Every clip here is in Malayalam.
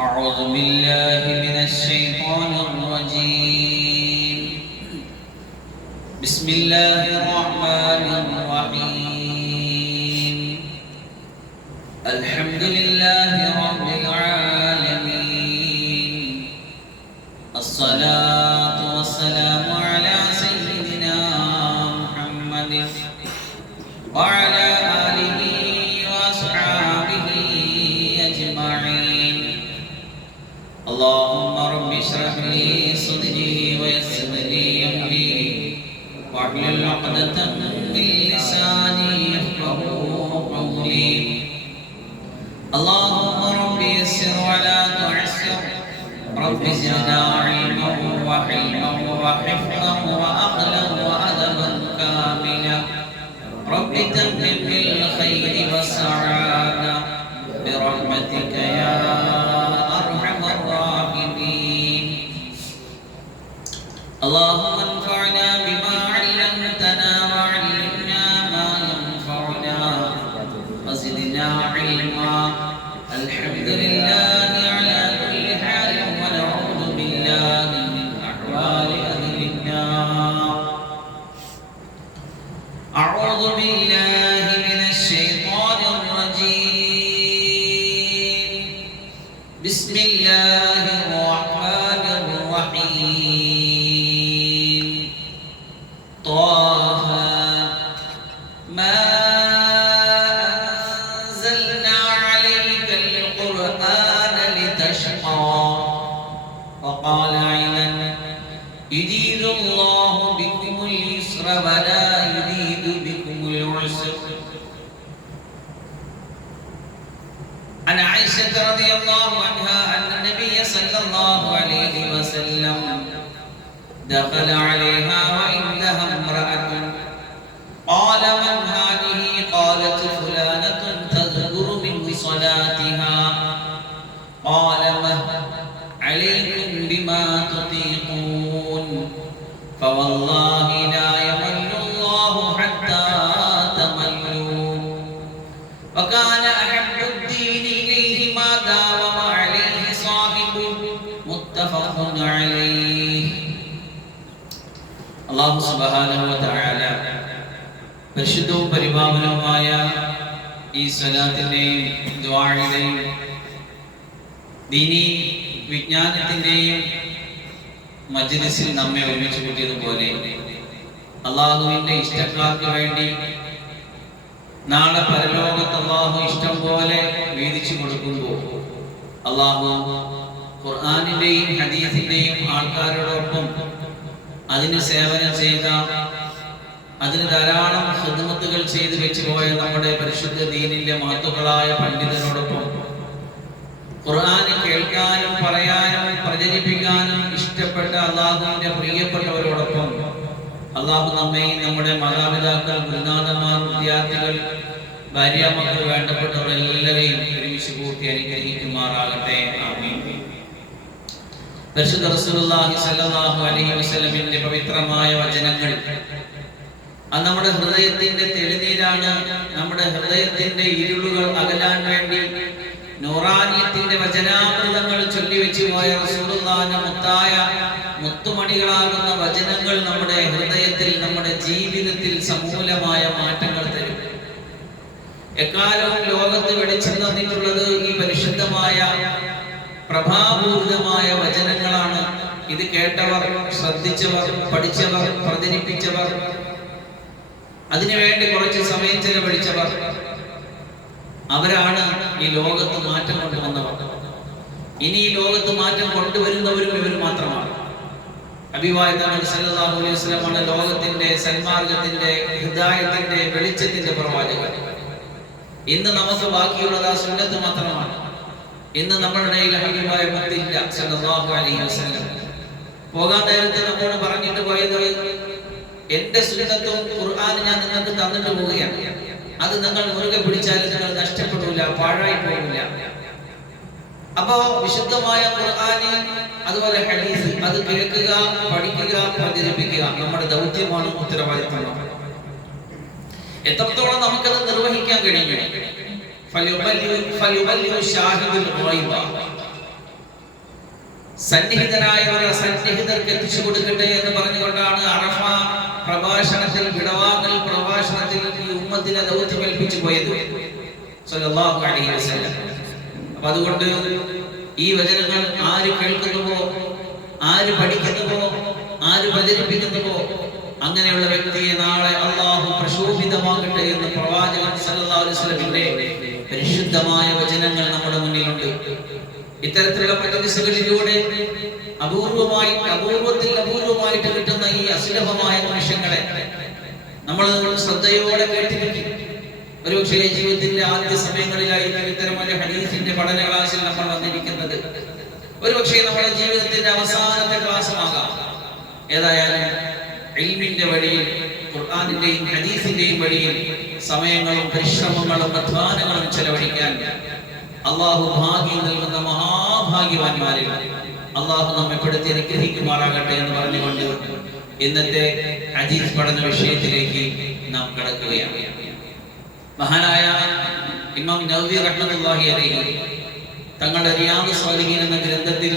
أعوذ بالله من الشيطان الرجيم. بسم الله الرحمن الرحيم. الحمد لله رب العالمين. الصلاة والسلام على سيدنا محمد وعلى آله وأصحابه أجمعين. اللهم رب اشرح لي صدري ويسر لي أمري واحلل عقدة من لساني يفقهوا قولي. اللهم رب يسر ولا تعسر. رب زدنا علما وحلما وحفظا وعقلا وأدبا كاملا. رب تمم بالخير والسعادة برحمتك يا أرحم الراحمين. اللهم انفعنا بما علمتنا وعلمنا ما ينفعنا وزدنا علما. الحمد لله على كل حال ونعوذ بالله من أحوال أهل النار. أعوذ بالله من الشيطان الرجيم. بسم الله الرحمن الرحيم. طه ما أنزلنا عليك القرآن لتشقى. وقال أيضا يريد الله بكم اليسر ولا يريد بكم العسر. عن عائشة رضي الله عنها أن النبي صلى الله عليه وسلم دخل عليها وعندها امرأة. قال من هذه؟ قالت فلانة تذكر من صلاتها. قال مه عليكم بما تطيقون فوالله لا يمل الله حتى تملوا. وكان أحب الدين إليه ما داوم عليه صاحبه. متفق عليه. അല്ലാഹു സുബ്ഹാനഹു വ തആല പരിശുദ്ധവും പരിപാവനവുമായ ഈ സ്വലാത്തിന്റെയും ദുആഇന്റെയും ദീനി വിജ്ഞാനത്തിന്റെയും മജ്ലിസിൽ നമ്മെ ഒരുമിച്ച് കൂട്ടിയതുപോലെ അല്ലാഹുവിന്റെ ഇഷ്ടക്കാർക്ക് വേണ്ടി നാളെ പരലോകത്ത് അല്ലാഹു ഇഷ്ടം പോലെ വീതിച്ചു കൊടുക്കുമ്പോൾ അല്ലാഹു ഖുർആനിന്റെയും ഹദീസിന്റെയും ആൾക്കാരോടൊപ്പം അതിന് സേവനം ചെയ്ത, അതിന് ധാരാളം ഖിദ്മത്തുകൾ ചെയ്തു വെച്ചു പോയ നമ്മുടെ പരിശുദ്ധ ദീനിന്റെ മഹത്തുക്കളായ പണ്ഡിതരോടൊപ്പം ഖുർആന് കേൾക്കാനും പറയാനും പ്രചരിപ്പിക്കാനും ഇഷ്ടപ്പെട്ട അല്ലാഹുവിന്റെ പ്രിയപ്പെട്ടവരോടൊപ്പം അല്ലാഹു നമ്മെയും നമ്മുടെ മാതാപിതാക്കൾ, ഗുരുനാഥന്മാർ, വിദ്യാർത്ഥികൾ, ഭാര്യാമക്കൾ, വേണ്ടപ്പെട്ടവർ എല്ലാവരെയും ഒരുമിച്ച് കൂട്ടി അനുഗ്രഹിക്കുമാറാകട്ടെ. ആമീൻ. പരിശുദ്ധ റസൂലുള്ളാഹി സ്വല്ലല്ലാഹു അലൈഹി വസല്ലമിന്റെ പവിത്രമായ വചനങ്ങൾ അത് നമ്മുടെ ഹൃദയത്തിന്റെ തെളിനീരാണ്. നമ്മുടെ ഹൃദയത്തിന്റെ ഇരുളുകൾ അകലാൻ വേണ്ടി നൂറാനിയത്തിന്റെ വചനാമൃതങ്ങൾ ചൊല്ലിവെച്ചു പോയ റസൂലുള്ളാഹിന്റെ മുത്തായ മുത്തുമണികളാകുന്ന വചനങ്ങൾ നമ്മുടെ ഹൃദയത്തിൽ, നമ്മുടെ ജീവിതത്തിൽ സമൂലമായ മാറ്റങ്ങൾ തരും. എക്കാലവും ലോകത്ത് വെളിച്ചം തന്നിട്ടുള്ളത് ഈ പരിശുദ്ധമായ പ്രഭാപൂരിതമായ വചനങ്ങളാണ്. ഇത് കേട്ടവർ, ശ്രദ്ധിച്ചവർ, പഠിച്ചവർ, പ്രചരിപ്പിച്ചവർ, അതിനുവേണ്ടി കുറച്ച് സമയം ചെലവഴിച്ചവർ, അവരാണ് ഈ ലോകത്ത് മാറ്റം കൊണ്ടുവന്നവർ. ഇനി ഈ ലോകത്ത് മാറ്റം കൊണ്ടുവരുന്നവരും ഇവർ മാത്രമാണ്. ഹബീബായ തങ്ങൾ സല്ലല്ലാഹു അലൈഹി വസല്ലമാണ് ലോകത്തിന്റെ സന്മാർഗത്തിന്റെ ഹിദായത്തിന്റെ വെളിച്ചത്തിന്റെ പ്രവാചകൻ. ഇന്ന് നമുക്ക് ബാക്കിയുള്ളത് ആ സുന്നത്ത് മാത്രമാണ്. ഇന്ന് നമ്മുടെ ഇടയിൽ ഹബീബായ മുത്തില്ല സല്ലല്ലാഹു അലൈഹി വസല്ലം. പോകാൻ നേരത്തെ നമ്മോട് പറഞ്ഞിട്ട് പോയത്, എന്റെ സുന്നത്തും ഖുർആനും ഞാൻ നിങ്ങൾക്ക് തന്നിട്ട് പോവുകയാണ്. അത് നിങ്ങൾ മുറുകെ പിടിച്ചാൽ നിങ്ങൾ നഷ്ടപ്പെടില്ല, പാഴായി പോകില്ല. അപ്പോ വിശുദ്ധമായ ഖുർആന്, അതുപോലെ ഹദീസ്, അത് കേൾക്കുക, പഠിക്കുക, പ്രചരിപ്പിക്കുക നമ്മുടെ ദൗത്യമാണ്, ഉത്തരവാദിത്തമാണ്. എത്രത്തോളം നമുക്കത് നിർവഹിക്കാൻ കഴിയും? സന്നിഹിതരായവർ അസന്നിഹിതർക്ക് എത്തിച്ചു കൊടുക്കട്ടെ എന്ന് പറഞ്ഞുകൊണ്ടാണ് അറഫ പ്രഭാഷണത്തിൽ വിടവാങ്ങൽ പ്രഭാഷണത്തിൽ ഈ ഉമ്മത്തിനെ ദൗത്യം ഏൽപ്പിച്ചു പോയത് സല്ലല്ലാഹു അലൈഹി വസല്ലം. അപ്പൊ അതുകൊണ്ട് ഈ വചനങ്ങൾ ആര് കേൾക്കുന്നുവോ, ആര് പഠിക്കുന്നുവോ, ആര് പ്രചരിപ്പിക്കുന്നുവോ അങ്ങനെയുള്ള വ്യക്തിയെ നാളെ അള്ളാഹു പ്രശോഭിതമാകട്ടെ എന്ന് പ്രവാചകൻ സല്ലല്ലാഹു അലൈഹി വസല്ലമിന്റെ പരിശുദ്ധമായ വചനങ്ങൾ നമ്മുടെ മുന്നിലുണ്ട്. ഇത്തരത്തിലുള്ള മജ്‌ലിസുകളിലൂടെ അപൂർവമായിട്ട് കിട്ടുന്ന ഈ അസുലഭമായ നിമിഷങ്ങളെ നമ്മൾ ശ്രദ്ധയോടെ കേട്ടിരിക്കും. ഒരുപക്ഷേ ജീവിതത്തിന്റെ ആദ്യ സമയങ്ങളിലായിരിക്കും ഇത്തരം ഒരു ഹദീസിന്റെ പഠന ക്ലാസ്സിൽ നമ്മൾ വന്നിരിക്കുന്നത്. ഒരുപക്ഷേ നമ്മുടെ ജീവിതത്തിന്റെ അവസാനത്തെ ക്ലാസ്സുമാകാം. ഏതായാലും ഇൽമിന്റെ വഴിയിൽ, ഖുർആനിന്റെയും ഹദീസിന്റെയും വഴിയിൽ സമയങ്ങളും പരിശ്രമങ്ങളും അധ്വാനങ്ങളും ചെലവഴിക്കാൻ അള്ളാഹു ഭാഗ്യം നൽകുന്ന മഹാഭാഗ്യവാന്മാരിൽ അള്ളാഹു നമ്മെ പെടുത്തി അനുഗ്രഹിക്കുമാറാകട്ടെ എന്ന് പറഞ്ഞുകൊണ്ട് ഇന്നത്തെ ഹദീസ് പഠന വിഷയത്തിലേക്ക് നാം കടക്കുകയാണ്. മഹാനായ ഇമാം നവവി റഹ്മത്തുള്ളാഹി അലൈഹി തങ്ങളുടെ റിയാദുസ് സ്വാലിഹീൻ എന്ന ഗ്രന്ഥത്തിൽ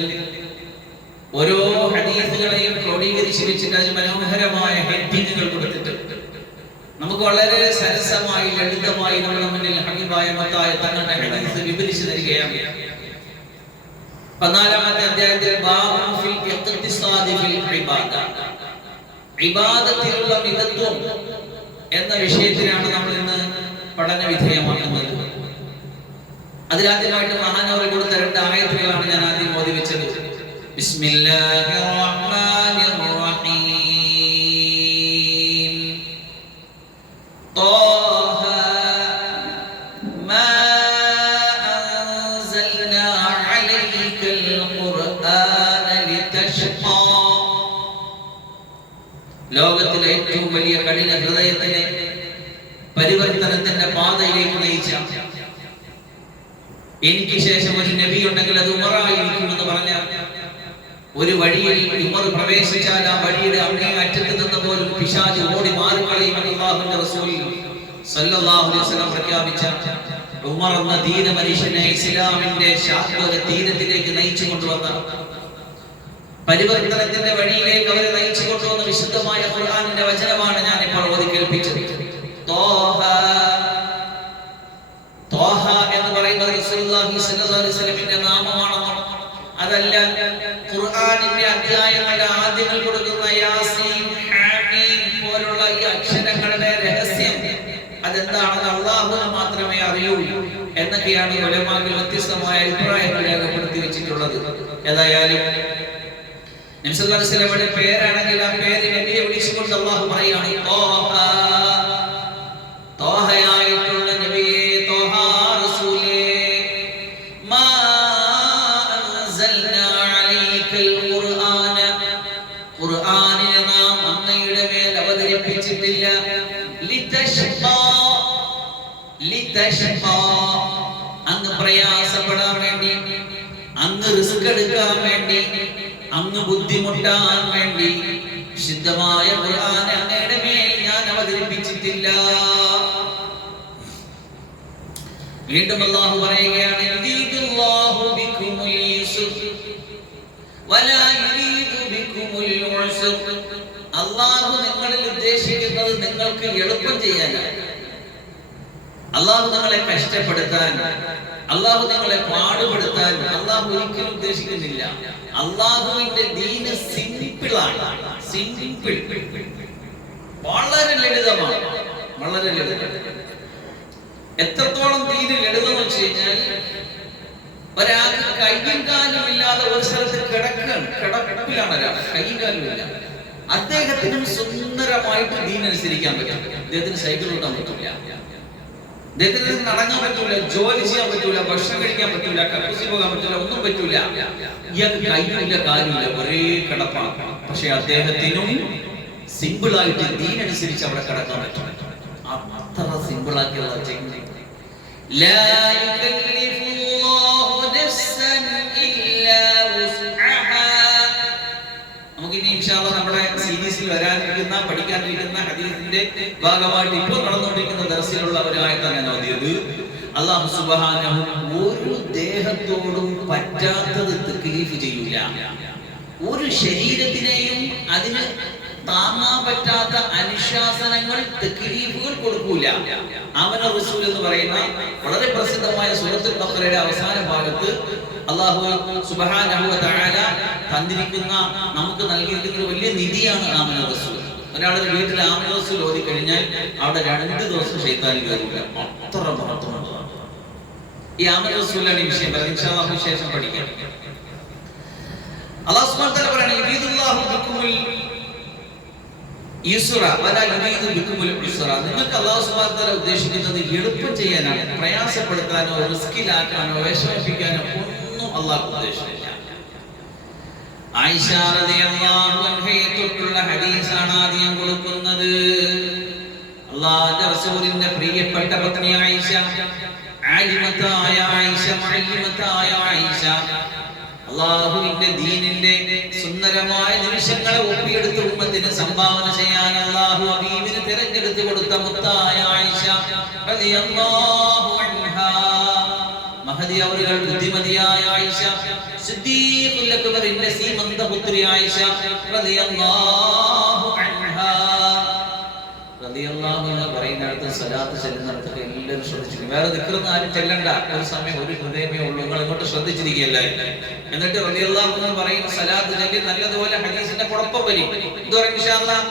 ഓരോ ഹദീസുകളെയും ക്രോഡീകരിച്ച് വെച്ചിട്ട് അതിന് മനോഹരമായ ഹെഡിങ്ങുകൾ കൊടുത്തിട്ടുണ്ട്. നമുക്ക് വളരെ സരസമായി ലളിതമായി നമ്മുടെ മുന്നിൽ ഹബീബായ മത്തായ തങ്ങളുടെ ഹദീസ് വിവരിച്ചു തരികയാണ്. 14-ാമത്തെ അധ്യായത്തിൽ ബാബുൻ ഫിൽ ഇഖ്തിസാദി ഫിൽ ഇബാദ, ഇബാദത്തിലുള്ള മിതത്വം എന്ന വിഷയത്തിലാണ് നമ്മൾ ഇന്ന് പഠന വിധേയമാക്കുന്നത്. അതിലാദ്യമായിട്ട് മഹാനവർ കൊടുത്ത 2 ആയത്തുകളാണ് ഞാൻ ആദ്യം ഓതി വെച്ചത്. ബിസ്മില്ലാഹിർ റഹ്മാനിർ റഹീം. طه ما أنزلنا عليك القرآن لتشقى. ലോകത്തിലെ ഏറ്റവും വലിയ കഠിന ഹൃദയത്തിനെ പരിവർത്തനത്തിന്റെ പാതയിലേക്ക് നയിച്ച, എനിക്ക് ശേഷം ഒരു നബി ഉണ്ടെങ്കിൽ അത് ഉമറായിരിക്കുമെന്ന് പറഞ്ഞ ഒരു വഴിയിൽ ഉമർ പ്രവേശിച്ചാൽ ആ വഴിയുടെ അങ്ങേ അറ്റത്ത് നിന്ന് പോലും പിശാച് ഓടി മാറിക്കളയുമെന്ന് അല്ലാഹുവിന്റെ റസൂൽ സല്ലല്ലാഹു അലൈഹി വസല്ലം പ്രഖ്യാപിച്ച ഉമർ എന്ന ദീന മനുഷ്യനെ ഇസ്ലാമിന്റെ ശാശ്വത തീരത്തിലേക്ക് നയിച്ചു കൊണ്ടുവന്ന, പരിവർത്തനത്തിന്റെ വഴിയിലേക്ക് അവരെ നയിച്ചു കൊണ്ടുവന്ന വിശുദ്ധമായ ഖുർആനിന്റെ വചനമാണ് ഞാൻ ഇപ്പോൾ ഓതി കേൾപ്പിച്ചത്. ത്വാഹ എന്ന് പറയുന്നത് റസൂലുള്ളാഹി സ്വല്ലല്ലാഹു അലൈഹി വസല്ലമിന്റെ നാമമാണെന്നോ അതല്ല, ഖുർആനിന്റെ അധ്യായങ്ങളുടെ ആദ്യങ്ങൾ കൊടുക്കുന്ന യാസീൻ, ഹാമീം പോലുള്ള ഈ അക്ഷരങ്ങളുടെ രഹസ്യം അതെന്താണെന്ന് അല്ലാഹുവിന് മാത്രമേ അറിയൂ എന്നൊക്കെയാണ് ഉലമാക്കൾ വ്യത്യസ്തമായ അഭിപ്രായങ്ങൾ രേഖപ്പെടുത്തി വെച്ചിട്ടുള്ളത്. ഏതായാലും നബി സല്ലല്ലാഹു അലൈഹി വസല്ലമയുടെ പേരാണെങ്കിൽ ആ പേര് നബിയെ വിളിച്ചുകൊണ്ട് അല്ലാഹു പറയുകയാണ് ത്വാഹയായിട്ടുള്ള നബിയെ, ത്വാഹ റസൂലേ, മാ അൻസൽനാ അലൈക്കൽ ഖുർആന, ഖുർആനിനെ നാം അങ്ങയുടെ മേൽ അവതരിപ്പിച്ചിട്ടില്ല. ലിതശ്ഖാ, ലിതശ്ഖാ, അങ്ങ് പ്രയാസപ്പെടാൻ വേണ്ടി, അങ്ങ് റിസ്ക് എടുക്കാൻ വേണ്ടി, അങ്ങ് ബുദ്ധിമുട്ടാൻ വേണ്ടി വിശുദ്ധമായ ഖുർആൻ അങ്ങയുടെ മേൽ ഞാൻ അവതരിപ്പിച്ചിട്ടില്ല. വീണ്ടും അല്ലാഹു പറയുകയാണ്, യുരീദുല്ലാഹു ബികുമുൽ യുസ്ർ വലാ യുരീദു ബികുമുൽ ഉസ്ർ. അല്ലാഹു നിങ്ങളിൽ ഉദ്ദേശിക്കുന്നത് നിങ്ങൾക്ക് എളുപ്പം ചെയ്യാനാണ്. അല്ലാഹു നിങ്ങളെ കഷ്ടപ്പെടുത്താൻ, അല്ലാഹു നിങ്ങളെ പാടുപെടുത്താൻ അല്ലാഹു ഒരിക്കലും ഉദ്ദേശിക്കുന്നില്ല. അല്ലാഹുവിന്റെ ദീന് സിമ്പിളാണ്, സിമ്പിൾ, വളരെ ലളിതമാണ്, വളരെ ലളിതം. എത്രത്തോളം ദീന് ലളിതം വെച്ച് കഴിഞ്ഞാൽ ഒരാൾക്ക് കയ്യും കാലും ഇല്ലാതെ ഒരു സ്ഥലത്ത് കിടപ്പിലാണ് ഒരാൾ, കയ്യും കാലും ഇല്ല, അദ്ദേഹത്തിനും സുന്ദരമായിട്ട് ദീനനുസരിക്കാൻ പറ്റും. അദ്ദേഹത്തിന് സൈക്കിൾ ഓട്ടാൻ പറ്റില്ല, അദ്ദേഹത്തിന് നടങ്ങാൻ പറ്റൂല, ജോലി ചെയ്യാൻ പറ്റൂല, ഭക്ഷണം കഴിക്കാൻ പറ്റൂല, കക്കൂസി പോകാൻ പറ്റൂല, ഒന്നും പറ്റൂല. ഇയാൾക്ക് കയ്യുമില്ല കാലുമില്ല, ഒരേ കിടപ്പാണ്. പക്ഷെ അദ്ദേഹത്തിനും സിമ്പിളായിട്ട് ദീനനുസരിച്ച് അവിടെ കിടക്കാൻ പറ്റും. അത്ര സിമ്പിളാക്കിയുള്ള നമുക്കിനി ഇൻഷാ അല്ലാഹ് നമ്മുടെ സീരീസിൽ വരാനിരിക്കുന്ന പഠിക്കാനിരിക്കുന്ന ഹദീസിന്റെ ഭാഗമായിട്ട് ഇപ്പോൾ നടന്നുകൊണ്ടിരിക്കുന്ന ദർസിലുള്ള ഒരു ആയത്താണ് ഞാൻ ഓതിയത്. അല്ലാഹു സുബ്ഹാനഹു ഒരു ദേഹത്തു ശരീരത്തോടും പറ്റാത്തത് തക്ലീഫ് ചെയ്യൂല. ഒരു ശരീരത്തിനെയും അതിന് താങ്ങാൻ പറ്റാത്ത അനുശാസനങ്ങൾ തക്ലീഫുകൾ കൊടുക്കൂല. ആമന റസൂൽ എന്ന് പറയുന്ന വളരെ പ്രസിദ്ധമായ സൂറത്തുൽ ബഖറയുടെ അവസാന ഭാഗത്ത് അല്ലാഹു സുബ്ഹാനഹു വ തആല തന്നിരിക്കുന്ന നമുക്ക് നൽകിയിരിക്കുന്ന ഒരു വലിയ നിധിയാണ് ആമന റസൂൽ. ഒരാളുടെ വീട്ടിൽ ആമന റസൂൽ ഓതി കഴിഞ്ഞാൽ അവിടെ 2 ദിവസം ശൈത്താൻ കയറില്ല. അത്ര മഹത്വമുള്ളതാണ് ഈ ആമന റസൂലാണ്. ഈ വിഷയം ഇൻഷാ അല്ലാഹ് ശേഷം പഠിക്കാം. അല്ലാഹു സുബ്ഹാനഹു വ തആല പറയുന്നു യുരീദുല്ലാഹു ബിക്കുമുൽ യുസ്റ വലാ യുരീദു ബിക്കുമുൽ ഉസ്റ. നിങ്ങൾക്ക് അല്ലാഹു സുബ്ഹാനഹു വ തആല ഉദ്ദേശിക്കുന്നത് എളുപ്പം ചെയ്യാനാണ്, പ്രയാസപ്പെടുത്താനോ റിസ്കിലാക്കാനോ വിഷമിപ്പിക്കാനോ ഒന്നും അല്ലാഹു ഉദ്ദേശിച്ചില്ല. ആയിഷ റളിയല്ലാഹു അൻഹയെ തൊട്ടുള്ള ഹദീസാണ് ആദ്യം കൊടുക്കുന്നത്. അല്ലാഹുവിന്റെ റസൂലിന്റെ പ്രിയപ്പെട്ട പത്നി ആയിഷ, ആലിമത്തായ ആയിഷ, മുഅല്ലിമത്തായ ആയിഷ, അല്ലാഹുവിന്റെ ദീനിന്റെ സുന്ദരമായ നിമിഷങ്ങളെ ഒപ്പിയെടുത്ത് ഉമ്മത്തിന് സംഭാവന ചെയ്യാൻ അല്ലാഹു ഹബീബിനെ തിരഞ്ഞെടുത്ത് കൊടുത്ത മുത്തായ ആയിഷ റളിയല്ലാഹു അൻഹാ, മഹദി അവറുകൾ ബുദ്ധിമതിയായ ആയിഷ, സിദ്ദീഖുൽ അക്ബറിന്റെ സീമന്ത പുത്രി ആയിഷ റളിയല്ലാഹു അൻഹാ. റളിയല്ലാഹു അൻഹ പറയുന്നിടത്ത് സലാത്ത് ചെല്ലുന്നിടത്തൊക്കെ എല്ലാവരും ശ്രദ്ധിച്ചിരിക്കും. വേറെ ദിക്റൊന്നും ആരും ചെല്ലണ്ട, ഒരു സമയം ഒരു ഹൃദയമേ ഉള്ളൂ, നിങ്ങൾ ഇങ്ങോട്ട് ശ്രദ്ധിച്ചിരിക്കുകയല്ലായിരുന്നു. എന്നിട്ട് റളിയല്ലാഹു അൻഹ പറയും സലാത്ത് ചൊല്ലി നല്ലതുപോലെ ഹദീസിന്റെ കുഴപ്പം വരും. എന്ത് പറയും? ഇൻഷാ അല്ലാഹ്.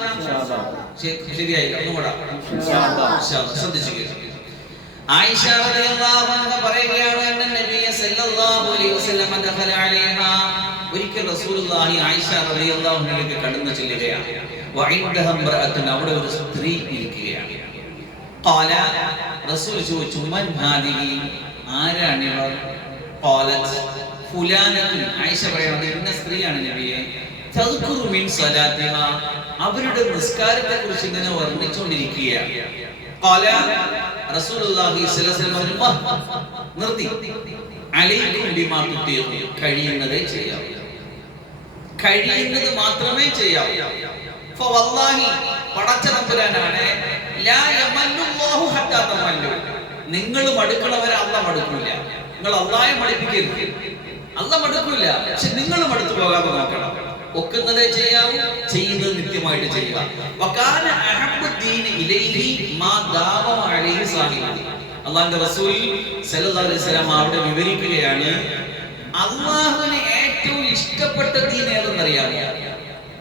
ശരിയായില്ല, ഒന്നുകൂടാ ശ്രദ്ധിച്ചിരിക്കുക. ആയിഷ റളിയല്ലാഹു അൻഹ പറയുകയാണ് അന്ന നബിയ സല്ലല്ലാഹു അലൈഹി വസല്ലം ദഖല അലൈഹാ, ഒരിക്കൽ റസൂലുള്ളാഹി ആയിഷ റളിയല്ലാഹു അൻഹയിലേക്ക് കടന്നു ചെല്ലുകയാണ്. വഇൻദഹ ഇംറഅത്തുൻ, അവിടെ ഒരു സ്ത്രീ ഇരിക്കുകയാണ്. ഖാല, റസൂൽ ചോദിച്ചു മൻ ഹാദിഹി, ആരാണിവർ? ഖാലത് ഫുലാനത്തുൻ, ആയിഷ പറയുന്നത് ഇന്ന സ്ത്രീയാണ് നബിയെ. തദ്കുറു മിൻ സലാത്തിഹാ, അവരുടെ നിസ്കാരത്തെ കുറിച്ച് ഇങ്ങനെ വർണ്ണിച്ചുകൊണ്ടിരിക്കുകയാണ്. ഖാല റസൂലുള്ളാഹി സ്വല്ലല്ലാഹു അലൈഹി വസല്ലം നിർത്തി. അലൈക്കും ബിമാ തുതീഖു, കഴിയുന്നതേ ചെയ്യാവൂ, കഴിയുന്നത് മാത്രമേ ചെയ്യാവൂ. ഫവല്ലാഹി, പടച്ച തമ്പുരാനാണ്, ലാ യമല്ലുല്ലാഹു ഹത്താ തമല്ലു, നിങ്ങൾ മടുക്കണവരെ അല്ലാഹ് മടുക്കില്ല. നിങ്ങൾ അല്ലാഹയെ മടുപ്പിക്കരുത്, അല്ലാഹ് മടുക്കില്ല. പക്ഷെ നിങ്ങൾ മടുത്തു പോകാതെ നോക്കണം. ഒക്കുന്നതേ ചെയ്യാവൂ, ചെയ്യുന്നത് നിത്യമായിട്ട് ചെയ്യുക. വകാന അഹബ്ബുദ്ദീൻ ഇലൈഹി മാ ദാവ അലൈഹി സാഹിബ്. അല്ലാഹുവിന്റെ റസൂൽ സല്ലല്ലാഹു അലൈഹി വസല്ലം അവിടെ വിവരിക്കുകയാണ്, അല്ലാഹുവിന് ഏറ്റവും ഇഷ്ടപ്പെട്ട ദീൻ ഏതെന്നറിയാമോ?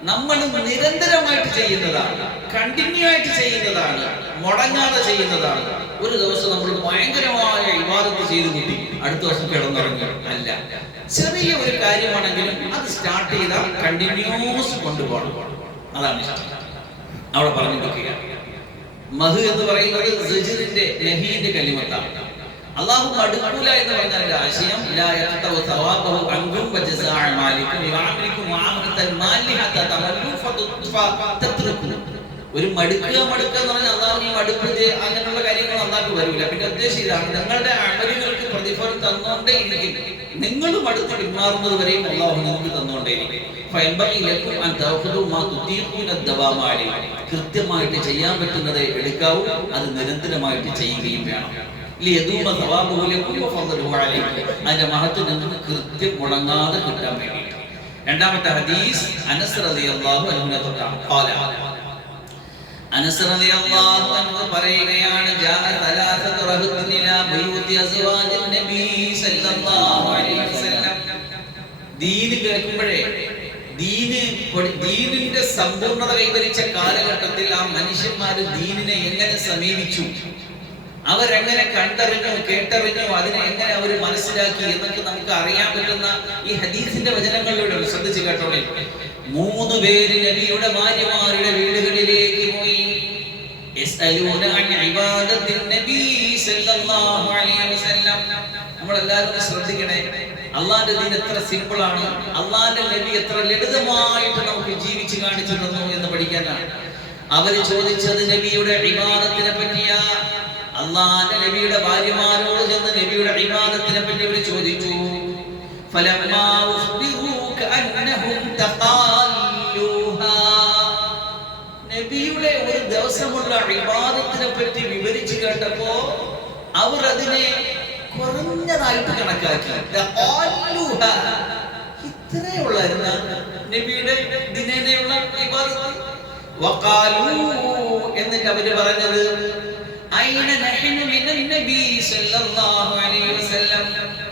നമ്മൾ നിരന്തരമായിട്ട് ചെയ്യുന്നതാണ്, കണ്ടിന്യൂ ആയിട്ട് ചെയ്യുന്നതാണ്, മുടങ്ങാതെ ചെയ്യുന്നതാണ്. ഒരു ദിവസം നമ്മൾ ഭയങ്കരമായ ഇബാദത്ത് ചെയ്ത് കൂട്ടി അടുത്ത ദിവസം കിടന്നുറങ്ങി അല്ല, ചെറിയ ഒരു കാര്യമാണെങ്കിലും അത് സ്റ്റാർട്ട് ചെയ്താൽ കണ്ടിന്യൂസ് കൊണ്ടുപോകണം. അതാണ് ഇഷ്ടം. അവിടെ പറഞ്ഞു വെക്കുക. മഹ് എന്ന് പറയുന്നത് സജിറിന്റെ നഹീന്റെ കലിമത്താണ്. അല്ലാഹു മടുക്കൂല എന്ന് പറഞ്ഞതിന്റെ ആശയം ലാ യഖതഉ തവാബഹു അൻകും വജസാഅ മാലിക്കും യഅമലിക്കും മുആമലത്തൽ മാലി ഹത്താ തമല്ലു ഫതത്റുകു. ഒരു മടുക്കുക എന്ന് പറഞ്ഞാൽ അല്ലാഹു ഈ മടുപ്പ് അങ്ങനെയുള്ള കാര്യങ്ങൾ അല്ലാഹു വരില്ല. പിന്നെ ഉദ്ദേശം ഇതാണ്, നിങ്ങളുടെ അമലുകൾക്ക് പ്രതിഫലം തന്നുകൊണ്ടേയിരിക്കും. നിങ്ങൾ മടുത്ത് പിന്മാറുന്നത് വരെയും അല്ലാഹു നിങ്ങൾക്ക് തന്നുകൊണ്ടേയിരിക്കും. ഫയൻബഗി ലക്കും അൻ തഅഖുദു മാ തുതീഖൂന ദവാമ അലൈഹി, കൃത്യമായിട്ട് ചെയ്യാൻ പറ്റുന്നത് എടുക്കാവൂ, അത് നിരന്തരമായിട്ട് ചെയ്യുകയും വേണം. അതിന്റെ മഹത്വം നിങ്ങൾക്ക് കൃത്യം മുടങ്ങാതെ കിട്ടാൻ വേണ്ടി. രണ്ടാമത്തെ ഹദീസ് അനസ് റളിയല്ലാഹു അൻഹു തൊട്ടാണ്. അനസ് റളിയല്ലാഹു അൻഹു പറയുകയാണ്, ജാഅ തലാസതു റഹ്തുൻ ഇലാ ബുയൂതി അസ്വാജിൻ നബി സല്ലല്ലാഹു അലൈഹി വസല്ലം. ദീൻ കേൾക്കുമ്പോഴേ ദീനിന്റെ സമ്പൂർണ്ണത കൈവരിച്ച കാലഘട്ടത്തിൽ ആ മനുഷ്യന്മാര് ദീനിനെ എങ്ങനെ സമീപിച്ചു, അവരെങ്ങനെ കണ്ടറിഞ്ഞു, കേട്ടറിഞ്ഞു, അതിനെ എങ്ങനെ അവർ മനസ്സിലാക്കി എന്നൊക്കെ നമുക്ക് അറിയാൻ പറ്റുന്ന ഈ ഹദീസിന്റെ വചനങ്ങളിലൂടെ ശ്രദ്ധിച്ചു കേട്ടോളെ. 3 പേര് നബിയുടെ ഭാര്യമാരുടെ വീടുകളിലേക്ക് പോയി. നമ്മളെല്ലാവരും ശ്രദ്ധിക്കണേ, അള്ളാന്റെ ദീൻ എത്ര സിമ്പിൾ ആണ്, അള്ളാന്റെ നബി എത്ര ലളിതമായിട്ട് നമുക്ക് ജീവിച്ചു കാണിച്ചു തന്നു എന്ന് പഠിക്കാനാണ്. അവര് ചോദിച്ചത് നബിയുടെ ഇബാദത്തിനെ പറ്റിയാ. അള്ളാന്റെ നബിയുടെ ഭാര്യമാരോട് ചെന്ന് നബിയുടെ ഇബാദത്തിനെ പറ്റി അവർ ചോദിച്ചു. നബിയുടെ ഒരു ദിവസമുള്ള ഇബാദത്തിനെ പറ്റി വിവരിച്ചു കേട്ടപ്പോ അവർ അതിനെ കുറഞ്ഞതായിട്ട് കണക്കാക്കി. ഇത്രയുള്ളായിരുന്ന നബിയുടെ ദിനേനയുള്ള ഇബാദത്ത്. വഖാലൂ, എന്നിട്ട് അവര് പറഞ്ഞത്, ഐന നഹ്നു മിനൻ നബി സല്ലല്ലാഹു അലൈഹി വസല്ലം,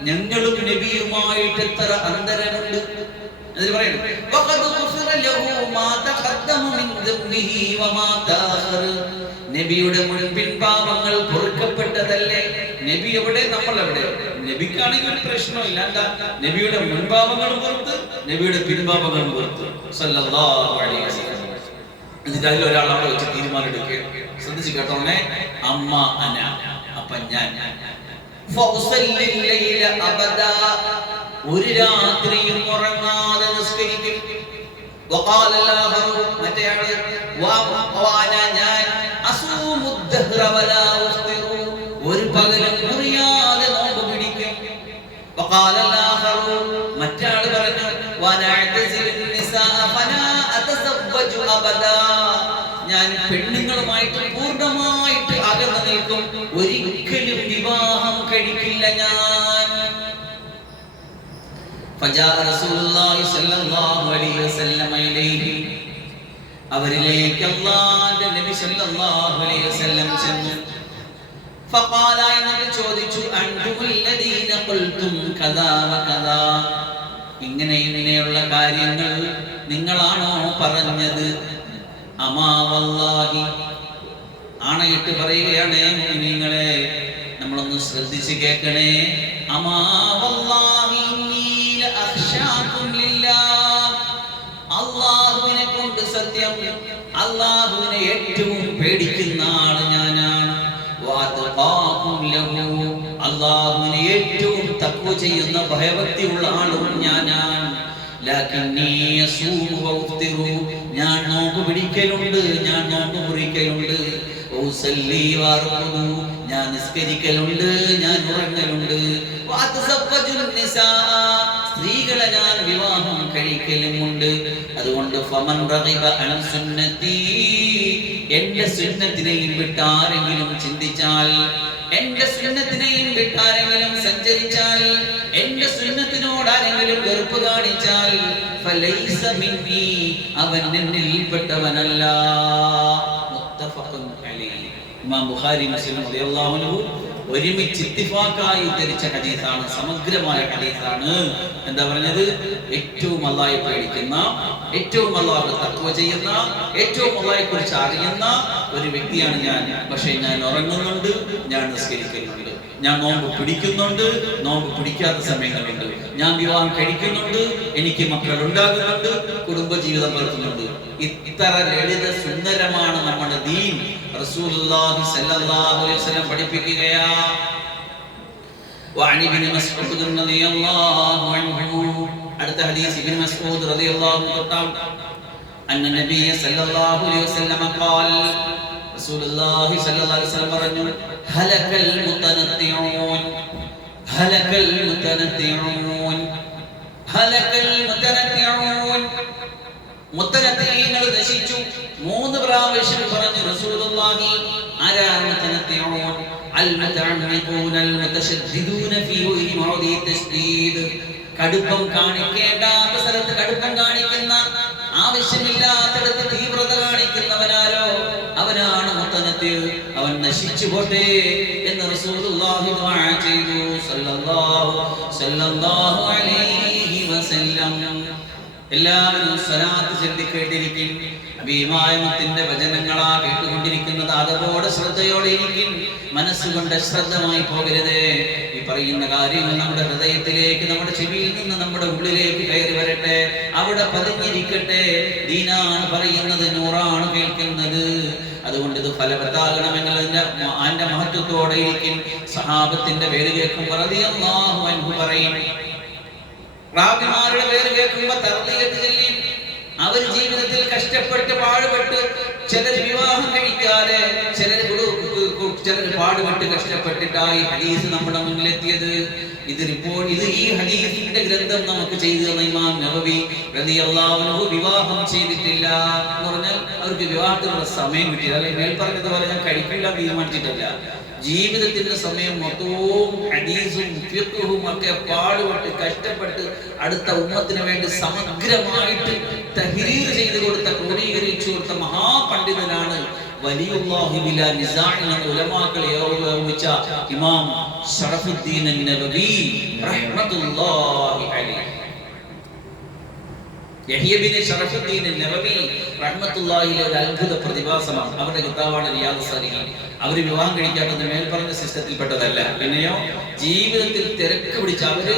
ഞങ്ങളും നബിയുമായിട്ട് എത്ര അന്തരമുണ്ട്. അതിൽ പറയുന്നു, വഖദ് ഗുഫിറ ലഹു മാ തഖദ്ദമ മിൻ ദംബിഹി വമാ തഅഖർ, നബിയുടെ മുൻപിൻ പാപങ്ങൾ പൊറുക്കപ്പെട്ടതല്ലേ. നബി എവിടെ, നമ്മൾ എവിടെ? നബിക്കാണെങ്കിൽ ഒരു പ്രശ്നമില്ല. എന്താ? നബിയുടെ മുൻപാപങ്ങളും പുറത്ത്, നബിയുടെ പിൻപാപങ്ങളും പുറത്ത് സല്ലല്ലാഹു അലൈഹി വസല്ലം. ഇതിൽ ഒരാൾ അവിടെ വെച്ച് തീരുമാനം എടുക്കുക. ശ്രദ്ധിച്ചു കേട്ടോണേ. അമ്മ അന, അപ്പൊ ഞാൻ ഒരു രാത്രിയും ഉറങ്ങാതെ നിസ്കരിക്കും. മറ്റേയാള് ഒരു പകലും മുറിയാതെ നോമ്പ് പിടിക്കും. മറ്റാള് പറഞ്ഞു, ഞാൻ പെണ്ണുങ്ങളുമായിട്ട് പൂർണ്ണമായിട്ട് അകന്നു നിൽക്കും, ഒരിക്കലും വിവാഹം കഴിക്കില്ല ഞാൻ. അവരിലേക്ക് അല്ലാഹുവിന്റെ നബി സല്ലല്ലാഹു അലൈഹി വസല്ലം ചെന്നു. ഫഖാല, എന്നിട്ട് ചോദിച്ചു, അൻതുമുല്ലദീന ഖുൽതും കദാ വകദാ, ഇങ്ങനെയുള്ള കാര്യങ്ങൾ നിങ്ങളാണോ പറഞ്ഞത്? അമാ വല്ലാഹി, ആണയിട്ട് പറയുകയാണേ മുഅ്മിനീങ്ങളെ, നമ്മളൊന്ന് ശ്രദ്ധിച്ച് കേൾക്കണേ. അമാ വല്ലാഹി ഇന്നി ലഅഖ്ശാകും ലില്ലാഹ്, അല്ലാഹുവിനെ കൊണ്ട് സത്യം, അല്ലാഹുവിനെ ഏറ്റവും പേടിക്കുന്ന ആള് ഞാനാണ്. വഅത്ഖാകും ലഹു, അല്ലാഹുവിനെ ഏറ്റവും തഖ്വ ചെയ്യുന്ന ഭയഭക്തിയുള്ള ആളും ഞാനാണ്. ലകിന്നി യസൂമു വഅഫ്തിറു, ഞാൻ നോമ്പ് പിടിക്കലുണ്ട്, ഞാൻ നോമ്പ് മുറിക്കലുണ്ട്. ഉസല്ലി വഅർഖുദു, ഞാൻ നിസ്കരിക്കലുണ്ട്, ഞാൻ ഉറങ്ങലുണ്ട്. വഅതസവ്വജുൻ നിസാ, സ്ത്രീകളെ ഞാൻ വിവാഹം കഴിക്കലുമുണ്ട്. അതുകൊണ്ട് ഫമൻ റഗിബ അൻ സുന്നതി, എന്റെ സുന്നത്തിനെയും വിട്ട് ആരെങ്കിലും ചിന്തിച്ചാൽ, എന്റെ സുന്നത്തിനെയും വിട്ട് ആരെങ്കിലും സഞ്ചരിച്ചാൽ, എന്റെ സുന്നത്തിനോട് ആരെങ്കിലും വെറുപ്പ് കാണിച്ചാൽ, ഫലൈസ മിന്നി, അവൻ എന്നിൽപ്പെട്ടവനല്ല. മുത്തഫഖുൻ അലൈഹി. ഇമാം ബുഖാരി മുസ്ലിം റളിയല്ലാഹു അൻഹു ഒരുമിച്ച് ഇത്തിഫാഖായി ഉദ്ധരിച്ച ഹദീസാണ്, സമഗ്രമായ ഹദീസാണ്. എന്താ പറഞ്ഞത്? ഏറ്റവും അല്ലാഹയെ പേടിക്കുന്ന, ഏറ്റവും അല്ലാഹുവിനെ തഖ്വ ചെയ്യുന്ന, ഏറ്റവും അല്ലാഹയെ കുറിച്ച് അറിയുന്ന ഒരു വ്യക്തിയാണ് ഞാൻ. പക്ഷേ ഞാൻ ഉറങ്ങുന്നുണ്ട്, ഞാൻ നിസ്കരിക്കുന്നുണ്ട്, ഞാൻ നോമ്പ് പിടിക്കുന്നുണ്ട്, നോമ്പ് പിടിക്കാത്ത സമയങ്ങളുണ്ട്, ഞാൻ വിവാഹം കഴിക്കുന്നുണ്ട്, എനിക്ക് മക്കൾ ഉണ്ടാകുന്നുണ്ട്, കുടുംബജീവിതം പുലർത്തുന്നുണ്ട്. ഇത്ര ലളിത സുന്ദരമാണ് നമ്മുടെ ദീൻ. റസൂലുള്ളാഹി സ്വല്ലല്ലാഹു അലൈഹി വസല്ലം പഠിപ്പിക്കുകയാ. വഅൻ ഇബ്നു മസ്ഊദ് റളിയല്ലാഹു അൻഹു, അടുത്ത ഹദീസ് ഇബ്നു മസ്ഊദ് റളിയല്ലാഹു അൻഹു, അന്ന നബിയ സല്ലല്ലാഹു അലൈഹി വസല്ലം ഖാൽ, റസൂലുള്ളാഹി സ്വല്ലല്ലാഹു അലൈഹി വസല്ലം പറഞ്ഞു, ഹലകൽ മുതനത്തിഊൻ, ഹലകൽ മുതനത്തിഊൻ, ഹലകൽ മുതനത്തിഊൻ, മുത്തനത്തിഈങ്ങൾ നശിച്ചു. 3 പ്രാവശ്യം പറഞ്ഞു റസൂലുള്ളാഹി. ആരാണ് മുത്തനത്തിഊൻ? അൽ മുതഅമ്മിഖൂന അൽ മുതശദ്ദിദൂന ഫീ മൗദി തശ്ദീദ്, കടുപ്പം കാണിക്കേണ്ടാത്ത സ്ഥലത്ത് കടുപ്പം കാണിക്കുന്ന, ആവശ്യമില്ലാത്തടത്ത് തീവ്രത കാണിക്കുന്നവനാരോ അവനാണ് മുത്തനത്തി. അവൻ നശിച്ചു പോട്ടെ എന്ന് റസൂലുള്ളാഹി ദുആ ചെയ്തു സല്ലല്ലാഹു അലൈഹി വസല്ലം. എല്ലാവരും സ്വലാത്ത് ചൊല്ലി കേട്ടിരിക്കും. അഭിമാനത്തിന്റെ വചനങ്ങളാ കേട്ടുകൊണ്ടിരിക്കുന്നത്. അതോടെ ശ്രദ്ധയോടെ ഇരിക്കും. മനസ്സുകൊണ്ട് ശ്രദ്ധമായി പോകരുതേ. ഈ പറയുന്ന കാര്യങ്ങൾ നമ്മുടെ ഹൃദയത്തിലേക്ക്, നമ്മുടെ ചെവിയിൽ നിന്ന് നമ്മുടെ ഉള്ളിലേക്ക് കയറി വരട്ടെ, അവിടെ പതിഞ്ഞിരിക്കട്ടെ. ദീനാണ് പറയുന്നത്, നൂറാണ് കേൾക്കുന്നത്. അതുകൊണ്ട് ഇത് ഫലവത്താകണമെങ്കിൽ അതിന്റെ മഹത്വത്തോടെ ഇരിക്കും. സഹാബത്തിന്റെ പേര് കേൾക്കുമ്പോൾ റളിയല്ലാഹു അൻഹു പറയും, റാബിമാരുടെ പേര് കേൾക്കുമ്പോ തർദീയത്ത് ചൊല്ലിയും, അവർ ജീവിതത്തിൽ കഷ്ടപ്പെട്ട് പാടുപെട്ട് ചിലർ വിവാഹം കഴിക്കാതെ, ചിലർ ചിലർ പാടുപെട്ട് കഷ്ടപ്പെട്ടിട്ടായി ഹദീസ് നമ്മുടെ മുന്നിലെത്തിയത്. ഇത് ഈ ഹദീസിന്റെ ഗ്രന്ഥം നമുക്ക് ചെയ്തു തന്ന ഇമാം നവവി റളിയല്ലാഹു അൻഹു വിവാഹം ചെയ്തിട്ടില്ല എന്ന് പറഞ്ഞാൽ അവർക്ക് വിവാഹത്തിനുള്ള സമയം കിട്ടിയില്ല. അല്ലെങ്കിൽ മേൽപ്പറഞ്ഞതുപോലെ ഞാൻ കഴിക്കില്ല തീരുമാനിച്ചിട്ടില്ല. ജീവിതത്തിന്റെ സമയം മൊത്തവും ഹദീസും ഫിഖ്ഹും ഒക്കെ പാടുപെട്ട് കഷ്ടപ്പെട്ട് അടുത്ത ഉമ്മത്തിന് വേണ്ടി സമഗ്രമായിട്ട് തഹ്രീർ ചെയ്തു കൊടുത്ത, ക്രോഡീകരിച്ചു കൊടുത്ത മഹാപണ്ഡിതനാണ് വലിയുല്ലാഹി ബിലാ നിസാഇ എന്ന ഉലമാക്കളെ ഏകോപിച്ച ഇമാം ശറഫുദ്ദീൻ അൻ-നവവി റഹ്മത്തുള്ളാഹി അലൈഹി. യഹ്യ ബിൻ ശറഫുദ്ദീൻ അൻ-നവവി റഹ്മത്തുള്ളാഹിലെ ഒരു അത്ഭുത പ്രതിഭാസമാണ്. അവരുടെ കിതാബാണ് റിയാദുസ് സാലിഹീൻ. അവര് വിവാഹം കഴിക്കാത്തത് മേൽപ്പറഞ്ഞ സിസ്റ്റത്തിൽപ്പെട്ടതല്ല. പിന്നെയോ ജീവിതത്തിൽ തിരക്ക് പിടിച്ച് അവര്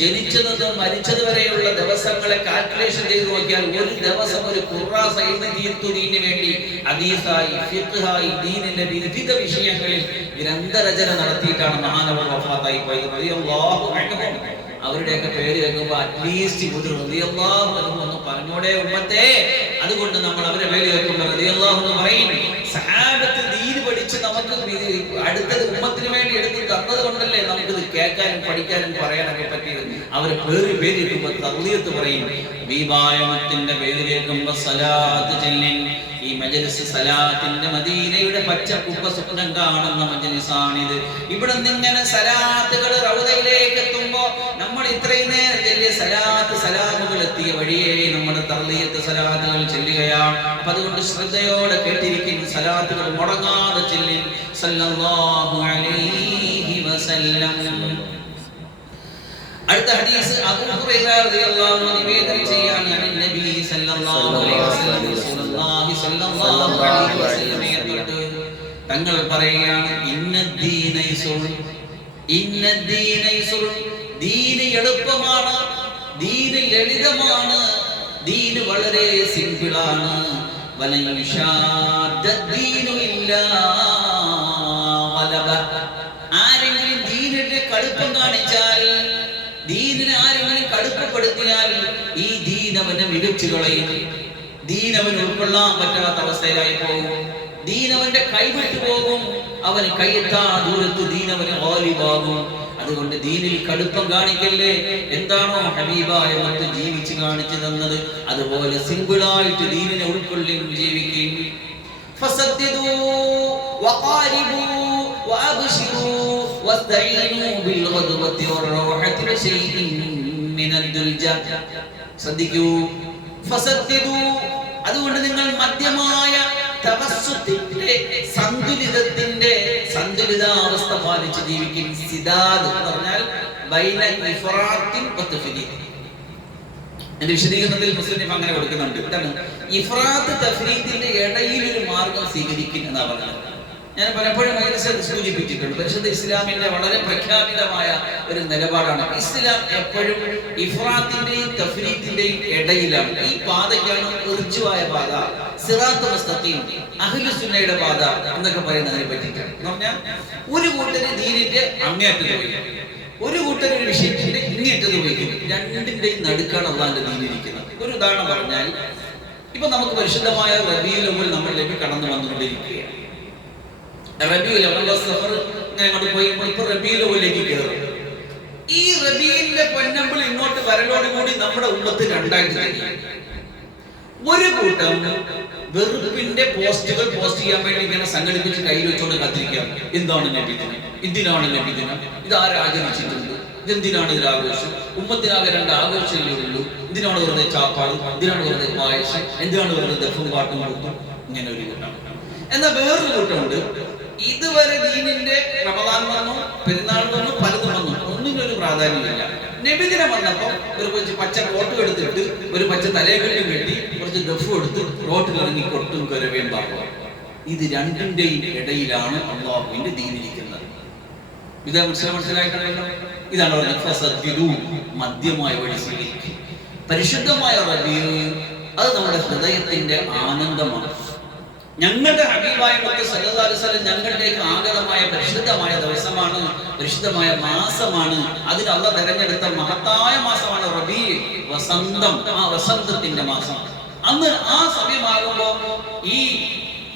ജനിച്ചത് മരിച്ചത് വരെയുള്ള ദിവസങ്ങളെ കാൽക്കുലേഷൻ ചെയ്ത് നോക്കിയാൽ ഒരു ദിവസം ഒരു ഖുർആൻ എഴുതി തീർത്തു ദീനിന് വേണ്ടി ഹദീസായി ഫിഖ്ഹായി ദീനിന്റെ വിവിധ വിഷയങ്ങളിൽ ഗ്രന്ഥരചന നടത്തിയിട്ടാണ് മഹാനവർ വഫാത്തായി പോയത്. റളിയല്ലാഹു അൻഹു. അവരുടെയൊക്കെ പേര് കേൾക്കുമ്പോൾ അറ്റ്ലീസ്റ്റ് റളിയല്ലാഹു അൻഹു എന്ന് പറഞ്ഞോടെ ഉമ്മത്തെ. അതുകൊണ്ട് നമ്മൾ അവരെ പേര് കേൾക്കുമ്പോൾ റളിയല്ലാഹു എന്ന് പറയും. സഹാബത്ത് ദീൻ പഠിച്ച് നമുക്ക് അടുത്തത് ഉമ്മത്തിന് വേണ്ടി എടുത്ത് തന്നത് കൊണ്ടല്ലേ നമുക്കിത് കേൾക്കാനും പഠിക്കാനും പറയാനൊക്കെ പറ്റിയത്. അവരെ പേര് കേൾക്കുമ്പോൾ തർളിയത്ത് പറയും. ബീബായമത്തിന്റെ പേര് കേൾക്കുമ്പോൾ സലാത്ത് ചെല്ലിൻ. ഈ മജ്ലിസ് സലാത്തിന്റെ മദീനയുടെ പച്ചക്കുപ്പ സ്വപ്നം കാണുന്ന മജ്ലിസാണിത്. ഇവിടെ നിന്നിങ്ങനെ സലാത്തുകൾ റൗദയിലേക്ക് എത്തുമ്പോ നമ്മൾ ഇത്രയും നേരം ചെല്ലിയ സലാമുകൾ എത്തിയ വഴിയേ നമ്മുടെ തർളിയത്ത് സലാത്തുകൾ ചെല്ലുകയാണ്. അപ്പൊ അതുകൊണ്ട് ശ്രദ്ധയോടെ കേട്ടിരിക്കുന്ന സലാത്തുകൾ മുടങ്ങാതെ ചെല്ലിൻ. സല്ലല്ലാഹു അലൈഹി വസല്ലം. അടുത്ത ഹദീസ് അബൂ ഹുറൈറ റളിയല്ലാഹു അൻഹു നിവേദനം ചെയ്യാണ്. നബി സല്ലല്ലാഹു അലൈഹി വസല്ലം റസൂലുള്ളാഹി സല്ലല്ലാഹു അലൈഹി വസല്ലമയോട് തങ്ങൾ പറയുകയാണ്, ഇന്നദ്ദീന യസ്റുൻ, ഇന്നദ്ദീന യസ്റുൻ, ദീൻ എളുപ്പമാണ്, ദീൻ ലളിതമാണ്, ദീൻ വളരെ സിമ്പിളാണ്. വലൻ യുശാദ്ദീനു ഇല്ലാ വലബ. ആരെങ്കിലും ദീനിന്റെ കടുപ്പം കാണിച്ചാൽ, ദീനിനെ ആരെങ്കിലും കടുപ്പപ്പെടുത്തിയാൽ ഈ ദീൻ അവനെ മികച്ചു കളയും. ദീൻ അവന് ഉൾക്കൊള്ളാൻ പറ്റാത്ത അവസ്ഥയിലായി പോകും. ദീൻ അവന്റെ കൈവിട്ടു പോകും. അവന് കയ്യെത്താ ദൂരത്ത് ദീൻ അവന് ഗാലിബാകും. അതുകൊണ്ട് ദീനിൽ കടുപ്പം കാണിക്കല്ലേ. എന്താണോ ഹബീബായ മുത്ത് ജീവിച്ച് കാണിച്ചു തന്നത് അതുപോലെ സിമ്പിളായിട്ട് ദീനിനെ ഉൾക്കൊള്ളി ജീവിക്കും. ഫസദ്ദിദു വഖാരിബു വഅബ്ശിറു വസ്തഈനു ബിൽ ഗദ്വതി വറൗഹതി വശൈഇൻ മിനൽ ദുൽജ. ശ്രദ്ധിക്കൂ. ഫസദ്ദിദു, അതുകൊണ്ട് നിങ്ങൾ മധ്യമായ തവസ്സുത്തിന്റെ സന്തുലിതാവസ്ഥ പാലിച്ച് ജീവിക്കും. സിദാദ് എന്ന് പറഞ്ഞാൽ ബൈന ഇഫ്റാത്തിൻ വതഫ്രീദ്. എന്റെ വിശദീകരണത്തിൽ മുസ്ലിം അങ്ങനെ കൊടുക്കുന്നുണ്ട്. എന്താണ് ഇഫ്റാത്ത് തഫ്രീദിന്റെ ഇടയിൽ ഒരു മാർഗം സ്വീകരിക്കും എന്നാണ് പറഞ്ഞത്. ഞാൻ പലപ്പോഴും സൂചിപ്പിച്ചിട്ടുണ്ട്. പരിശുദ്ധ ഇസ്ലാമിന്റെ വളരെ പ്രഖ്യാപിതമായ ഒരു നിലപാടാണ്. ഇസ്ലാം എപ്പോഴും ഇഫ്റാത്തിന്റെയും തഫ്രീദിന്റെയും ഇടയിലാണ്. ഈ പാതയ്ക്കാണ് ഋജുവായ പാത, സിറാത്ത് മുസ്തഖീം, അഹ്ലുസ് സുന്നയുടെ പാത എന്നൊക്കെ പറയുന്നതിനെ പറ്റിയിട്ടാണ്. എന്ന് പറഞ്ഞാൽ ഒരു കൂട്ടര് ദീനിന്റെ അങ്ങേയറ്റത്ത് പോയി, ഒരു കൂട്ടർ ഒരു വിഷയത്തിന്റെ ഇങ്ങേറ്റത്ത് പോയി. രണ്ടിന്റെയും നടുക്കാണ് അള്ളാന്റെ ദീനിരിക്കുന്നത്. ഒരു ഉദാഹരണം പറഞ്ഞാൽ, ഇപ്പൊ നമുക്ക് പരിശുദ്ധമായ റബീഉൽ അവ്വൽ നമ്മളിലേക്ക് കടന്നു വന്നുകൊണ്ടിരിക്കുകയാണ്. റബീഉൽ അവ്വൽ സഫർ ഇങ്ങനെ അങ്ങോട്ട് പോയി ഇപ്പൊ റബീഉൽ അവ്വലിലേക്ക് കയറും. ഈ റബീഇന്റെ പൊന്നമ്പിൾ ഇങ്ങോട്ട് വരലോടുകൂടി നമ്മുടെ ഉമ്മത്ത് രണ്ടായിട്ട് തിരിയും. ഒരു കൂട്ടം വെറുപ്പിന്റെ പോസ്റ്റുകൾ പോസ്റ്റ് ചെയ്യാൻ വേണ്ടി ഇങ്ങനെ സംഘടിപ്പിച്ച് കയ്യിൽ വെച്ചോണ്ട് കാത്തിരിക്കുകയാണ്. എന്താണ് നബിദിനം, എന്തിനാണ് നബിദിനം, ഇതാരെ ആചരിച്ചിട്ടുണ്ട്, ഇതെന്തിനാണ് ഇതിൽ ആഘോഷം, ഉമ്മത്തിനാകെ രണ്ട് ആഘോഷങ്ങളേ ഉള്ളൂ, എന്തിനാണ് വെറുതെ ചാപ്പാട്, എന്തിനാണ് വെറുതെ പായസം, എന്തിനാണ് വെറുതെ ദഫും പാട്ടും കൂട്ടും, ഇങ്ങനെ ഒരു കൂട്ടം. എന്നാൽ വേറൊരു കൂട്ടമുണ്ട്, ഇതുവരെ ദീനിന്റെ റമദാൻ വന്നു, പെരുന്നാൾ വന്നു, പലതും വന്നു, ഒന്നിനൊരു പ്രാധാന്യമില്ല. നബിദിനം വന്നപ്പോ ഒരു കുറച്ച് പച്ച കോട്ടും എടുത്തിട്ട് ഒരു പച്ച തലയെങ്കിലും കെട്ടി കുറച്ച് ദഫ് എടുത്ത് റോട്ടിലിറങ്ങി കൊട്ടും കരവേം പാടുക. ഇത് രണ്ടിന്റെയും ഇടയിലാണ് അല്ലാഹുവിന്റെ ദീനിരിക്കുന്നത്. ഇത് മനസ്സിലായിട്ടുണ്ടല്ലോ. ഇതാണ് പറഞ്ഞത് മധ്യമായ വഴി സ്വീകരിക്കും. പരിശുദ്ധമായ റബീഉ അത് നമ്മുടെ ഹൃദയത്തിന്റെ ആനന്ദമാണ്. ഞങ്ങളുടെ ഹബീബായ മുത്ത് സല്ലല്ലാഹു അലൈഹി വസല്ലം ഞങ്ങളുടെയൊക്കെ ആഗതമായ പരിശുദ്ധമായ ദിവസമാണ്, പരിശുദ്ധമായ മാസമാണ്. അതിന് അല്ലാഹ് തിരഞ്ഞെടുത്ത മഹത്തായ മാസമാണ് റബീഉ, വസന്തം, ആ വസന്തത്തിന്റെ മാസം. അന്ന് ആ സമയമാകുമ്പോൾ ഈ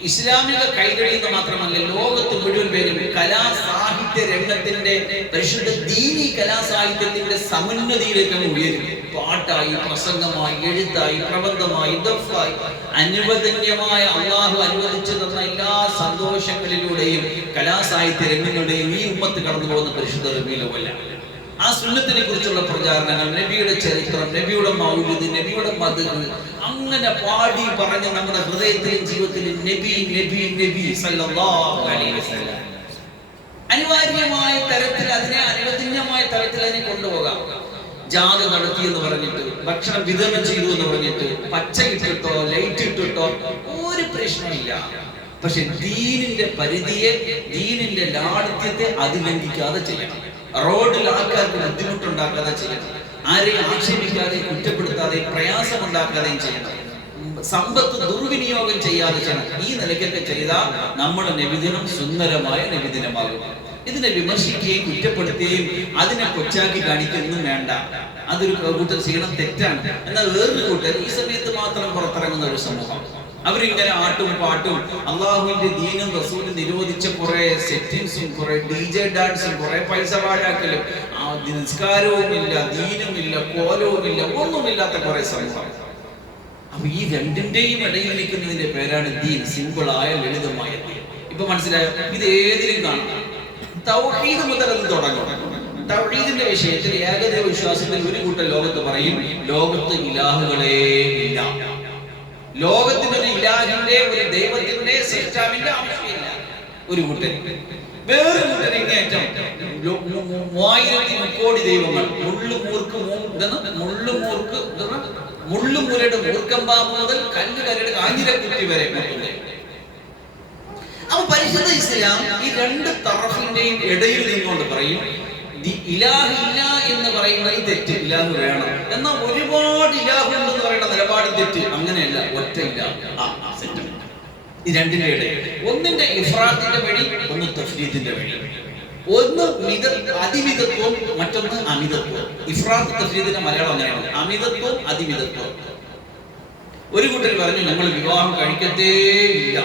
ഇസ്ലാമിക കൈരളി എന്ന് മാത്രമല്ല, ലോകത്ത് മുഴുവൻ പേരും കലാസാഹിത്യ രംഗത്തിന്റെ പരിശുദ്ധ ദീനി കലാസാഹിത്യത്തിന്റെ സമുന്നതിയിലേക്ക് ഉയരും. പാട്ടായി, പ്രസംഗമായി, എഴുത്തായി, പ്രബന്ധമായി, ദഫായി, അനുവദനീയമായ അള്ളാഹു അനുവദിച്ചു തന്ന എല്ലാ സന്തോഷങ്ങളിലൂടെയും കലാസാഹിത്യ രംഗങ്ങളുടെയും ഈ ഉമ്മത്ത് കടന്നു പോകുന്ന പരിശുദ്ധ റബീഉൽ അവ്വൽ. ആ സുന്നത്തിനെ കുറിച്ചുള്ള പ്രചാരണങ്ങൾ, നബിയുടെ ചരിത്രം, നബിയുടെ മൗലിദ്, നബിയുടെ മദ്ഹ്, അങ്ങനെ പാടി പറഞ്ഞ് നമ്മുടെ ഹൃദയത്തിലും ജീവിതത്തിലും നബി നബി നബി സല്ലല്ലാഹു അലൈഹി വസല്ലം അനിവാര്യമായ തരത്തിൽ അതിനെ അനുവദനീയമായ തരത്തിൽ അതിനെ കൊണ്ടുപോകാം. ജാഥ നടത്തി എന്ന് പറഞ്ഞിട്ട്, ഭക്ഷണം വിതരണം ചെയ്തു എന്ന് പറഞ്ഞിട്ട്, പച്ച ഇട്ടിട്ടോ ലൈറ്റ് ഇട്ടിട്ടോ ഒരു പ്രശ്നമില്ല. പക്ഷെ ദീനിന്റെ പരിധിയെ, ദീനിന്റെ ലാളിത്യത്തെ അതിലംഘിക്കാതെ ചെയ്യണം. റോഡിൽ ആൾക്കാർക്ക് ബുദ്ധിമുട്ടുണ്ടാക്കാതെ ചെയ്യണം. ആരെയും ആക്ഷേപിക്കാതെ, കുറ്റപ്പെടുത്താതെ, പ്രയാസമുണ്ടാക്കാതെയും ചെയ്യണം. സമ്പത്ത് ദുർവിനിയോഗം ചെയ്യാതെ ചെയ്യണം. ഈ നിലയ്ക്കൊക്കെ ചെയ്താൽ നമ്മുടെ നബിദിനം സുന്ദരമായ നബിദിനമാകും. ഇതിനെ വിമർശിക്കുകയും കുറ്റപ്പെടുത്തുകയും അതിനെ കൊച്ചാക്കി കാണിക്കൊന്നും വേണ്ട. അതൊരു കൂട്ടർ ചെയ്യണം, തെറ്റാണ്. എന്നാൽ വേറൊരു കൂട്ടർ ഈ സമയത്ത് മാത്രം പുറത്തിറങ്ങുന്ന ഒരു സമൂഹം, അവരിങ്ങനെ ആട്ടും പാട്ടും അള്ളാഹുവിന്റെ ദീനും റസൂലും നിരോധിച്ച കുറെ സെറ്റിങ്സും, കുറെ DJ ഡാൻസും, കുറെ പൈസ പാഴാക്കലും, നിസ്കാരവും ഇല്ല, ദീനും ഇല്ല, കോലവും ഇല്ല, ഒന്നുമില്ലാത്ത കുറെ സമൂഹം. അപ്പൊ ഈ രണ്ടിന്റെയും ഇടയിൽ നിൽക്കുന്നതിന്റെ പേരാണ് ദീൻ. സിമ്പിളായ ലളിതമായ ദീൻ. ഇപ്പൊ മനസ്സിലായോ? ഇത് ഏതിലും കാണാം. തൗഹീദ് മുതൽ അത് തുടങ്ങും. തൗഹീദിന്റെ വിഷയത്തിൽ, ഏകദൈവ വിശ്വാസത്തിൽ ഒരു കൂട്ടം ലോകത്ത് പറയും, ലോകത്ത് ഇലാഹുകളേ ഇല്ല, ലോകത്തിന് ഒരു ഇലാഹിന്റെ, ഒരു ദൈവത്തിന്റെ, സൃഷ്ടാവിന്റെ ആവശ്യമില്ല ഒരു കൂട്ടർ. വേറൊരു കൂട്ടർ ഇങ്ങേറ്റം 3000 കോടി ദൈവങ്ങൾ, മുള്ളുമൂലയുടെ മൂർക്കമ്പാമ്പ് മുതൽ കല്ലുകരയുടെ കാഞ്ഞിരക്കുറ്റി വരെ. അപ്പൊ പരിശുദ്ധ ഇസ്ലാം ഈ രണ്ട് തറഫിന്റെയും ഇടയിൽ നിന്നുകൊണ്ട് പറയും, ഇലാഹ് ഇല്ല എന്ന് പറയുന്നത് തെറ്റ്, ഇലാഹ് വേണം. എന്നാൽ ഒരുപാട് ഇലാഹ് ഉണ്ടെന്ന് പറയുന്ന നിലപാട് തെറ്റ്. അങ്ങനെയല്ല, ഒറ്റ ഇലാഹ്. ഈ രണ്ടിന്റെ ഇടയിൽ ഒന്നിന്റെ ഇഫ്രാത്തിന്റെ വഴി, ഒന്ന് തഫ്രീദിന്റെ വഴി. ഒന്ന് അതിമിതത്വം, മറ്റൊന്ന് അമിതത്വം. ഇഫ്രാത്ത് തഫ്രീദിന്റെ മലയാളം അങ്ങനെയാണ്, അമിതത്വം അതിമിതത്വം. ഒരു കൂട്ടർ പറഞ്ഞു, നമ്മൾ വിവാഹം കഴിക്കത്തേ ഇല്ല,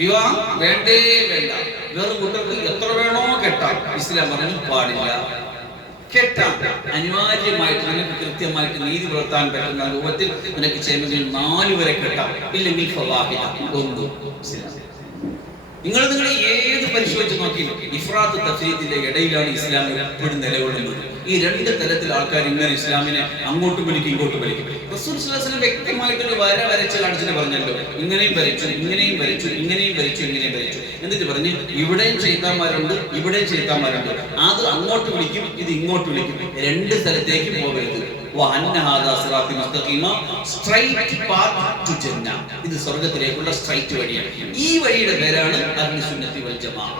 വിവാഹം വേണ്ടേ വേണ്ട. വേറെ കൂട്ടർക്ക് എത്ര വേണോ കെട്ടാം. ഇസ്ലാം പറഞ്ഞു പാടില്ല, കെട്ടാം. അനിവാര്യമായിട്ട് നിനക്ക് കൃത്യമായിട്ട് നീതി പുലർത്താൻ പറ്റുന്ന രൂപത്തിൽ നിനക്ക് ചെയ്യുമെങ്കിൽ 4 വരെ കെട്ടാം, ഇല്ലെങ്കിൽ ഫവാഹിദ, ഒന്ന്. നിങ്ങൾ ഏത് പരിശോധിച്ച് നോക്കി, ഇഫ്രാത്ത് തഫ്രീദിന്റെ ഇടയിലാണ് ഇസ്ലാം എപ്പോഴും നിലകൊള്ളുന്നത്. ഈ രണ്ട് തരത്തിൽ ആൾക്കാർ ഇങ്ങനെ ഇസ്ലാമിനെ അങ്ങോട്ടും വലിക്കും ഇങ്ങോട്ടും വലിക്കും. റസൂൽ സ്വല്ലല്ലാഹു അലൈഹി വസല്ലം വ്യക്തമായിട്ടൊരു വര വരച്ച് കാണിച്ചിട്ട് പറഞ്ഞല്ലോ, ഇങ്ങനെയും വരച്ചു, ഇങ്ങനെയും വരച്ചു, ഇങ്ങനെയും വരച്ചു, ഇങ്ങനെയും വരച്ചു. എന്നിട്ട് പറഞ്ഞു, ഇവിടെയും ചെയ്താന്മാരുണ്ട്, ഇവിടെയും ചെയ്താന്മാരുണ്ട്. അത് അങ്ങോട്ട് വിളിക്കും, ഇത് ഇങ്ങോട്ട് വിളിക്കും. രണ്ട് സ്ഥലത്തേക്കും പോകരുത്. ഇത് സ്വർഗത്തിലേക്കുള്ള സ്ട്രൈറ്റ് വഴിയാണ്. ഈ വഴിയുടെ പേരാണ് അഹ്ലു സുന്നത്തി വൽ ജമാഅ.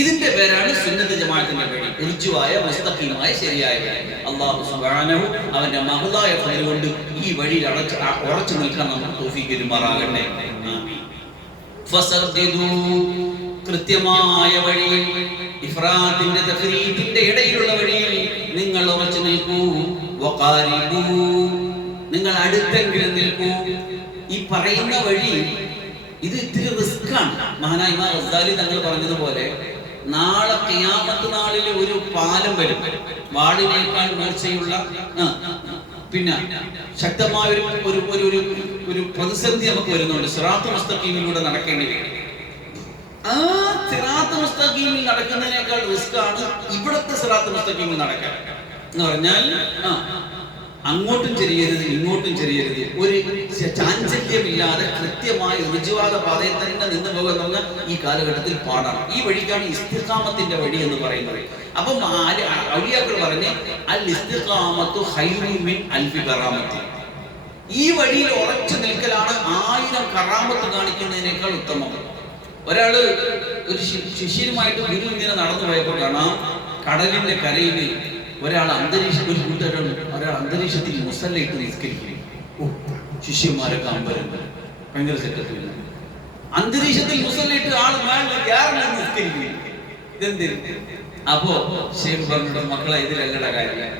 ഇതിന്റെ പേരാണ് സുന്നത്ത് ജമാഅത്തിന്റെ വഴി, ഋജുവായ മുസ്തഖീമായ ശരിയായ വഴി. അല്ലാഹു സുബ്ഹാനഹു അവന്റെ മഹ്ലായ ഫضل കൊണ്ട് ഈ വഴിയിൽ ഉറച്ചു നിൽക്കാൻ നമുക്ക് തൗഫീഖ് തരുമാറാകട്ടെ. ഫസദ്ദിദു, കൃത്യമായ വഴിയിൽ, ഇഫ്രാത്തിന്റെ തഫ്രീദിന്റെ ഇടയിലുള്ള വഴിയിൽ നിങ്ങൾ ഉറച്ചു നിൽക്കൂ. വഖാരിബു, നിങ്ങൾ അടുത്തെങ്കിലും നിൽക്കൂ. ഈ പറയുന്ന വഴി ഇത് ഇത്തിരി റിസ്ക്കാണ്. മഹാനായ ഇമാം ഗസ്സാലി തങ്ങൾ പറഞ്ഞതുപോലെ, നാളെ ഖിയാമത്ത് നാളിൽ ഒരു പാലം വരും, വാളിനേക്കാൾ മൂർച്ചയുള്ള, പിന്നെ ശക്തമായ ഒരു പ്രതിസന്ധി നമുക്ക് വരുന്നുണ്ട്. സിറാത്ത് മുസ്തഖീമിലൂടെ നടക്കേണ്ടി വരും. ആ സിറാത്ത് മുസ്തഖീമിൽ നടക്കുന്നതിനേക്കാൾ റിസ്ക്കാണ് ഇവിടത്തെ സിറാത്ത് മുസ്തഖീമിൽ നടക്കാൻ. എന്ന് പറഞ്ഞാൽ അങ്ങോട്ടും ചെറിയരുത്, ഇങ്ങോട്ടും ചെറിയരുത്, ഒരു ചാഞ്ചല്യമില്ലാതെ കൃത്യമായ ഋജുവാദ പാതയിൽ തന്നെ നിന്ന് പോകുന്ന ഈ കാലഘട്ടത്തിൽ പാടാണ്. ഈ വഴിക്കാണ് ഇസ്തിഖാമത്തിന്റെ വഴി എന്ന് പറയുന്നത്. അപ്പം ഔലിയാക്കൾ പറഞ്ഞ്, അൽ ഇസ്തിഖാമത്തു ഖൈറുൻ മിൻ അൽഫി കറാമത്തി. ഈ വഴിയിൽ ഉറച്ചു നിൽക്കലാണ് 1000 കറാമത്ത് കാണിക്കുന്നതിനേക്കാൾ ഉത്തമം. ഒരാള് ഒരു ശിഷ്യനുമായിട്ട് ഗുരു ഇങ്ങനെ നടന്നു പോയപ്പോൾ കാണാം, കടലിന്റെ കരയിൽ ഒരാൾ അന്തരീക്ഷത്തിൽ മുസല്ലയിട്ട് നിസ്കരിക്കുന്നു. ശിഷ്യന്മാരൊക്കെ അമ്പരം, ഭയങ്കര സെറ്റപ്പില്ല. അന്തരീക്ഷത്തിൽ മുസല്ലയിട്ട് ആൾ നിസ്കരിക്കുന്നു. ഇതെന്തിന്? അപ്പോ ശേഖ് പറഞ്ഞിട്ട്, മക്കളെ ഇതിലല്ലട കാര്യം,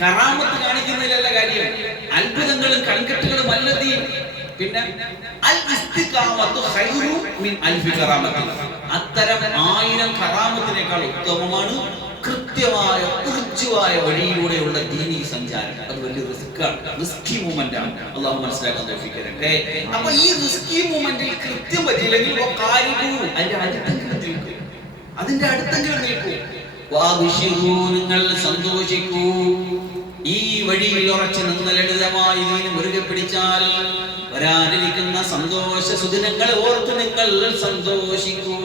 കറാമത്ത് കാണിക്കുന്നതിലല്ല കാര്യം, അത്ഭുതങ്ങളും കൺകെട്ടുകളും അല്ലതീ. പിന്നെ അൽ ഇസ്തിഖാമത്തു ഖൈറു മിൻ അൽഫി കറാമത്തി. അത്തരം 1000 കറാമത്തിനേക്കാൾ ഉത്തമമാണ് കൃത്യമായ ഊർജ്ജമായ വഴിയിലൂടെയുള്ള ദീനി സഞ്ചാരം. അത് വലിയ റിസ്കി മൂവ്മെന്റ് ആണ്. അള്ളാഹു മനസ്സിലാക്കാൻ തൗഫീഖ് തരട്ടെ. അപ്പൊ ഈ റിസ്കി മൂവ്മെന്റിൽ കൃത്യം പറ്റിയില്ലെങ്കിൽ അതിന്റെ അടുത്തെങ്കിലും നിൽക്കൂ. നിങ്ങൾ സന്തോഷിക്കൂ. ഈ വഴിയിൽ ഉറച്ചു നിന്ന് ലളിതമായി ഇതിന് മുറുകെ പിടിച്ചാൽ വരാനിരിക്കുന്ന സന്തോഷ സുദിനങ്ങൾ ഓർത്ത് നിങ്ങൾ സന്തോഷിക്കൂ.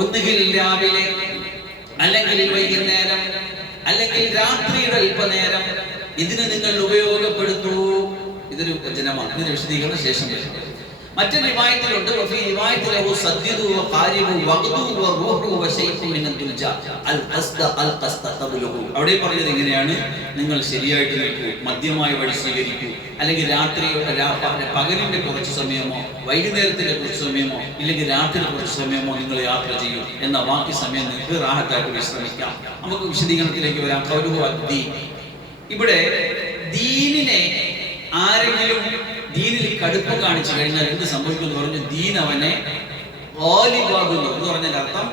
ഒന്നുകിൽ രാവിലെ, അല്ലെങ്കിൽ വൈകുന്നേരം, അല്ലെങ്കിൽ രാത്രിയുടെ അല്പനേരം ഇതിന് നിങ്ങൾ ഉപയോഗപ്പെടുത്തൂ. ഇതൊരു വചനമാണ്. ഇതിന് വിശദീകരണ ശേഷം മറ്റൊരു റിവായത്തിലുണ്ട്, അവിടെ പറഞ്ഞത് എങ്ങനെയാണ്? നിങ്ങൾ ശരിയായിട്ട് നിൽക്കൂ, മധ്യമായ വഴി സ്വീകരിക്കൂ, അല്ലെങ്കിൽ പകലിന്റെ കുറച്ച് സമയമോ വൈകുന്നേരത്തിന്റെ കുറച്ച് സമയമോ ഇല്ലെങ്കിൽ രാത്രി കുറച്ച് സമയമോ നിങ്ങൾ യാത്ര ചെയ്യൂ എന്ന ബാക്കി സമയം നിങ്ങൾക്ക് റാഹത്തായിട്ട് വിശ്രമിക്കാം. നമുക്ക് വിശദീകരണത്തിലേക്ക് വരാം. ഇവിടെ ദീനിനെ ആരെങ്കിലും ദീനിൽ കടുപ്പം കാണിച്ചു കഴിഞ്ഞാൽ എന്ത് സംഭവിക്കുമെന്ന് പറഞ്ഞു. ദീൻ അവനെ ഗാലിബാകുന്നു എന്ന് പറഞ്ഞാൽ അർത്ഥം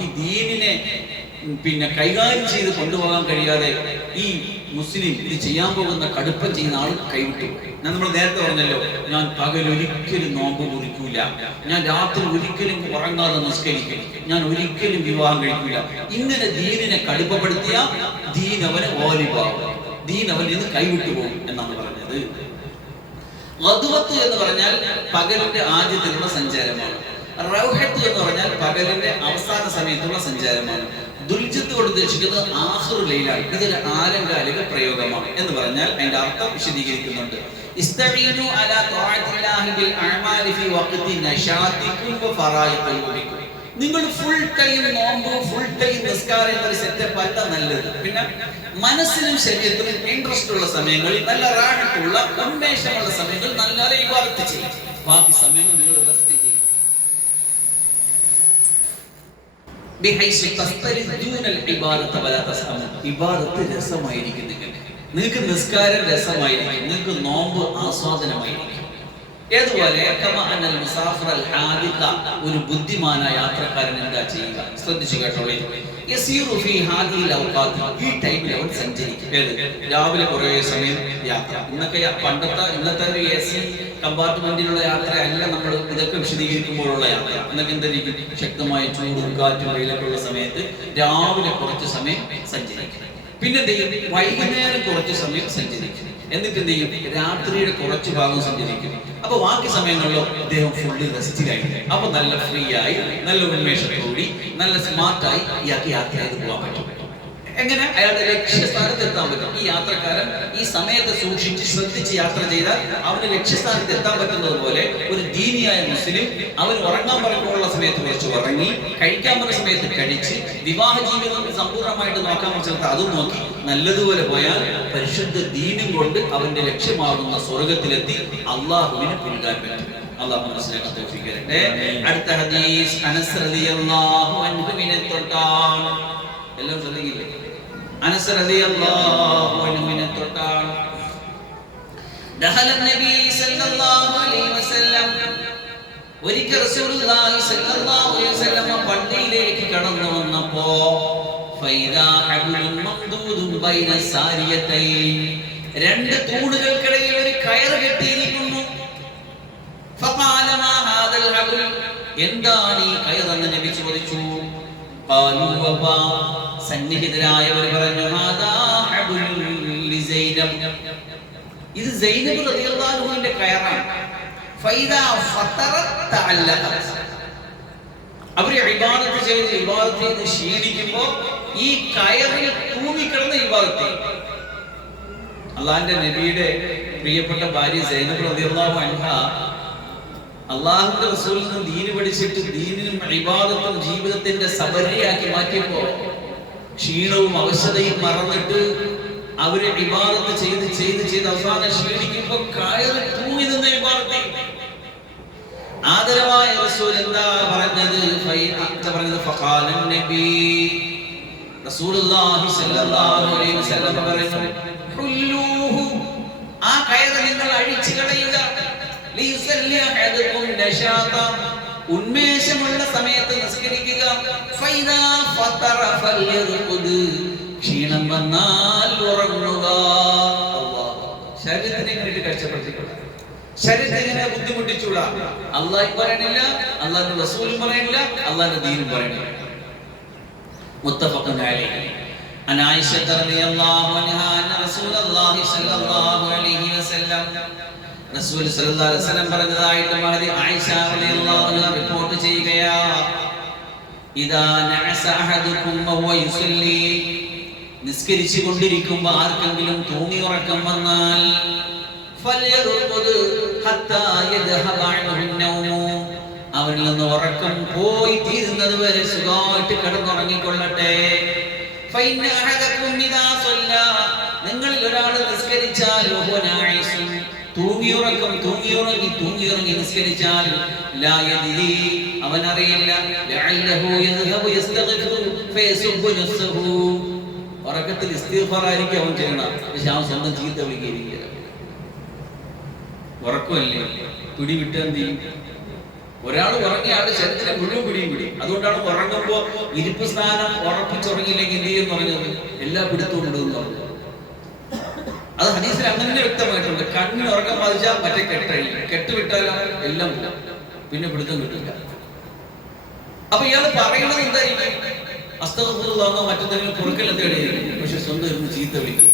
ഈ ദീനിനെ പിന്നെ കൈകാര്യം ചെയ്ത് കൊണ്ടുപോകാൻ കഴിയാതെ ഈ മുസ്ലിം ഇത് ചെയ്യാൻ പോകുന്ന കടുപ്പം ചെയ്യുന്ന ആൾ കൈവിട്ടു. നമ്മൾ നേരത്തെ പറഞ്ഞല്ലോ, ഞാൻ പകൽ ഒരിക്കലും നോമ്പ് മുറിക്കൂല, ഞാൻ രാത്രി ഒരിക്കലും ഉറങ്ങാതെ നിസ്കരിക്കും, ഞാൻ ഒരിക്കലും വിവാഹം കഴിക്കില്ല. ഇങ്ങനെ ദീനിനെ കടുപ്പപ്പെടുത്തിയ ദീൻ അവന് ഗാലിബാകും, ദീൻ അവൻ ഇന്ന് കൈവിട്ടു പോകും എന്നാണ് പറഞ്ഞത്. ഗദ്വത്ത് എന്ന് പറഞ്ഞാൽ പകലിന്റെ ആദ്യത്തിലുള്ള സഞ്ചാരമാണ്. റൗഹത്ത് എന്ന് പറഞ്ഞാൽ പകലിന്റെ അവസാന സമയത്തുള്ള സഞ്ചാരമാണ്. ദുൽജത്ത് കൊണ്ട് ഉദ്ദേശിക്കുന്നത് ആഖിറു ലൈലാണ്. ഇതൊരു ആലങ്കാലിക പ്രയോഗമാണ് എന്ന് പറഞ്ഞാൽ അതിന്റെ അർത്ഥം വിശദീകരിക്കുന്നുണ്ട്. ഇസ്തഈനു അലാ തആത്തില്ലാഹി ബിൽ അഅമാലി ഫീ വഖ്തി നശാതികും വ ഫറായിഖിക്കും. നിങ്ങൾ ഫുൾ ടൈം നോമ്പ്, ഫുൾ ടൈം നിസ്കാരം എന്നൊരു സെറ്റപ്പ് അല്ല നല്ലത്. പിന്നെ മനസ്സിനും ശരീരത്തിനും ഇൻട്രസ്റ്റ് ഉള്ള സമയങ്ങളിൽ, നല്ല റാഹത്തുള്ള ഉന്മേഷമുള്ള സമയങ്ങളിൽ നല്ല ഇബാദത്ത് ചെയ്യും. ബാക്കി സമയങ്ങൾ നിങ്ങൾ റെസ്റ്റ് ചെയ്യും. ഇബാദത്ത് രസമായിരിക്കും. നിങ്ങൾക്ക് നിസ്കാരം രസമായിരിക്കും, നിങ്ങൾക്ക് നോമ്പ് ആസ്വാദനമായിരിക്കും. ഏതുപോലെ ഒരു ബുദ്ധിമാനായ യാത്രക്കാരൻ എന്താ ചെയ്യുക? ശ്രദ്ധിച്ചു കേട്ടോളൂ. ഈ ടൈമിൽ അവൻ സഞ്ചരിക്കും. രാവിലെ കുറെ സമയം യാത്ര. ഇന്നത്തെ ഒരു AC കമ്പാർട്ട്മെന്റിലുള്ള യാത്ര അല്ല നമ്മൾ ഇതൊക്കെ വിശദീകരിക്കുമ്പോഴുള്ള യാത്ര. എന്നൊക്കെ എന്തായിരിക്കും? ശക്തമായ ചൂടും കാറ്റും വെയിലൊക്കെ ഉള്ള സമയത്ത് രാവിലെ കുറച്ച് സമയം സഞ്ചരിക്കും. പിന്നെ എന്ത് ചെയ്യും? വൈകുന്നേരം കുറച്ച് സമയം സഞ്ചരിക്കും. എന്നിട്ട് എന്ത് ചെയ്യും? രാത്രിയുടെ കുറച്ച് ഭാഗം സഞ്ചരിക്കും. അപ്പൊ ബാക്കി സമയങ്ങളിലോ അദ്ദേഹം ഫുള്ള് റെസ്റ്റിലായി. അപ്പൊ നല്ല ഫ്രീ ആയി, നല്ല ഉന്മേഷത്തോടി, നല്ല സ്മാർട്ടായി ഇയാൾക്ക് യാത്ര ചെയ്ത് പോകാൻ പറ്റും. എങ്ങനെ? അയാളുടെ ലക്ഷ്യസ്ഥാനത്ത് എത്താൻ പറ്റും. ഈ യാത്രക്കാരൻ ഈ സമയത്ത് സൂക്ഷിച്ച് ശ്രദ്ധിച്ച് യാത്ര ചെയ്താൽ അവന് ലക്ഷ്യസ്ഥാനത്ത് എത്താൻ പറ്റുന്നത് പോലെ ഒരു ദീനിയായ മുസ്ലിം അവൻ ഉറങ്ങാൻ പറയുമ്പോഴുള്ള സമയത്ത് കുറച്ച് ഉറങ്ങി, കഴിക്കാൻ പറഞ്ഞ സമയത്ത് കഴിച്ച്, വിവാഹ ജീവിതം സമ്പൂർണ്ണമായിട്ട് നോക്കാൻ പറ്റുന്നത് അതും നോക്കി നല്ലതുപോലെ പോയാൽ പരിശുദ്ധ ദീനും കൊണ്ട് അവന്റെ ലക്ഷ്യമാകുന്ന സ്വർഗത്തിലെത്തി അള്ളാഹുവിനെ പിന്താൻ പറ്റും. അള്ളാഹു മനസ്സിലാക്കാൻ തൗഫീഖ് തരട്ടെ. അടുത്ത ഹദീസ് അനസ് റളിയല്ലാഹു അൻഹുവിനെ തൊട്ടാണ്. എല്ലാം ശ്രദ്ധിക്കില്ലേ? അനസ് റളിയല്ലാഹു അൻഹുവിനെ തൊട്ടാണ്. ദഖല നബി സല്ലല്ലാഹു അലൈഹി വസല്ലം, ഒരിക്കൽ റസൂലുള്ളാഹി സല്ലല്ലാഹു അലൈഹി വസല്ലം പള്ളിയിലേക്ക് കടന്നു വന്നപ്പോ ഫൈദാ ഹബ്ലുൻ മംദൂദുൻ ബൈന സാരിയതൈൻ, രണ്ട് തൂണുകൾക്കിടയിൽ ഒരു കയർ കെട്ടിയിരിക്കുന്നു. ഫഖാല മാ ഹാദൽ ഹബ്ൽ, എന്താണ് ഈ കയർ എന്ന് നബി ചോദിച്ചു. ഖാലു വബാ, സന്നിഹിതരായവർ പറഞ്ഞു ഹാദാ ഹബ്ലുൻ ലിസൈനബ്, ഇത് സൈനബ് റളിയല്ലാഹു അൻഹയുടെ കയറാണ്. ഫൈദാ ഫതറത് തഅല്ലഖത്, അവര് ഇബാദത്ത് ചെയ്ത് ക്ഷീണിക്കുമ്പോ ഈ കയറിൽ തൂങ്ങിക്കിടന്ന് ഇബാദത്ത് ചെയ്യും. അള്ളാഹിന്റെ നബിയുടെ പ്രിയപ്പെട്ട ഭാര്യ സൈനബ് റളിയല്ലാഹു അൻഹ അള്ളാഹുവിന്റെ റസൂലിൽ നിന്ന് ദീന് പഠിച്ചിട്ട് ദീനിനും ഇബാദത്തും ജീവിതത്തിന്റെ സബരിയാക്കി മാറ്റിയപ്പോ ക്ഷീണവും അവശതയും മറന്നിട്ട് അവര് ഇബാദത്ത് ചെയ്ത് അവസാനം ക്ഷീണിക്കുമ്പോ കയറിൽ തൂങ്ങി നിന്ന് ഇബാദത്ത് ചെയ്യും. ആദരവായ റസൂൽ എന്താ പറഞ്ഞ പറഞ്ഞത് ഫഖാലൻ നബി റസൂലുള്ളാഹി സ്വല്ലല്ലാഹു അലൈഹി വസല്ലം പറഞ്ഞു ഹുല്ലൂഹു ആ കയറ് നിങ്ങൾ അഴിച്ചു കളയുക ലിയുസല്ലി അഹദുകും നശാത ഉന്മേഷമുള്ള സമയത്ത് നിസ്കരിക്കുക ഫൈദാ ഫതറ ഫൽയർഖുദ് ക്ഷീണം വന്നാൽ ഉറങ്ങുക. ശരീരത്തിനെ ഇങ്ങനെ കഷ്ടപ്പെടുത്തിക്കൂടാ, ശരീരത്തിനെ ബുദ്ധിമുട്ടിച്ചൂടാ. അള്ളാഹു പറയണില്ല, അള്ളാഹുവിന്റെ റസൂലും പറയണില്ല, അള്ളാഹുവിന്റെ ദീനും പറയണില്ല. മുത്തഫഖുൻ അലൈഹി. അൻ ആയിഷ റളിയല്ലാഹു അൻഹാ അന്ന റസൂലുള്ളാഹി സ്വല്ലല്ലാഹു അലൈഹി വസല്ലം റസൂൽ സല്ലല്ലാഹു അലൈഹി വസല്ലം പറഞ്ഞതായിട്ട് മഹദി ആയിഷ റളിയല്ലാഹു അൻഹ റിപ്പോർട്ട് ചെയ്യുകയാ, ഇദാ നഅസ അഹദുകും വഹുവ യുസല്ലി നിസ്കരിച്ചു കൊണ്ടിരിക്കുമ്പോൾ ആർക്കെങ്കിലും തൂങ്ങി ഉറക്കം വന്നാൽ ഫൽയർഖുദ് ഹത്താ യദ്ഹബ അൻഹു നൗമു അവനിൽ നിന്ന് ഉറക്കം പോയി തീരുന്നത് വരെ സുഖമായിട്ട് കിടന്നുറങ്ങിക്കൊള്ളട്ടെ. ഫൈന അഹദകും ഇദാ സല്ല നിങ്ങളിൽ ഒരാൾ നിസ്കരിച്ചാൽ തൂങ്ങിയുറങ്ങി നിസ്കരിച്ചാൽ ലാ യദ്രി അവൻ അറിയില്ല ലഅല്ലഹു യദ്ഹബു യസ്തഗ്ഫിറു ഫയസുബ്ബു നഫ്സഹു ഉറക്കത്തിൽ ഇസ്തിഗ്ഫാർ ആയിരിക്കും അവൻ ചെയ്യണം, പക്ഷെ അവൻ സ്വന്തം ചീത്ത വിളിക്കുകയില്ല. ഉറക്കമല്ലേ പിടിവിട്ട് എന്ത് ചെയ്യും? ഒരാൾ ഉറങ്ങിയാൽ ശരീരത്തിലെ മുഴുവൻ പിടിയും പിടി. അതുകൊണ്ടാണ് ഉറങ്ങുമ്പോൾ ഇരിപ്പ് സ്ഥാനം ഉറപ്പിച്ചുറങ്ങിയില്ലെങ്കിൽ എന്ത് ചെയ്യുമെന്ന് പറഞ്ഞത്, എല്ലാ പിടുത്തവും ഉണ്ടെന്ന് പറഞ്ഞു. അത് ഹദീസിൽ അങ്ങനെ വ്യക്തമായിട്ടുണ്ട്. കണ്ണിന് ഉറക്കം ബാധിച്ചാൽ മറ്റേ കെട്ടഴിയും, കെട്ടുവിട്ടാലോ എല്ലാം പിന്നെ പിടുത്തം കിട്ടില്ല. അപ്പൊ ഇയാൾ പറയുന്നത് എന്തായിരിക്കും? അസ്തഗ്ഫിറുല്ലാഹ് മറ്റെന്തെങ്കിലും കുറുക്കൽ തേടിയിരിക്കും, പക്ഷെ സ്വന്തം ഇരുന്ന് ചീത്ത വിളിക്കും.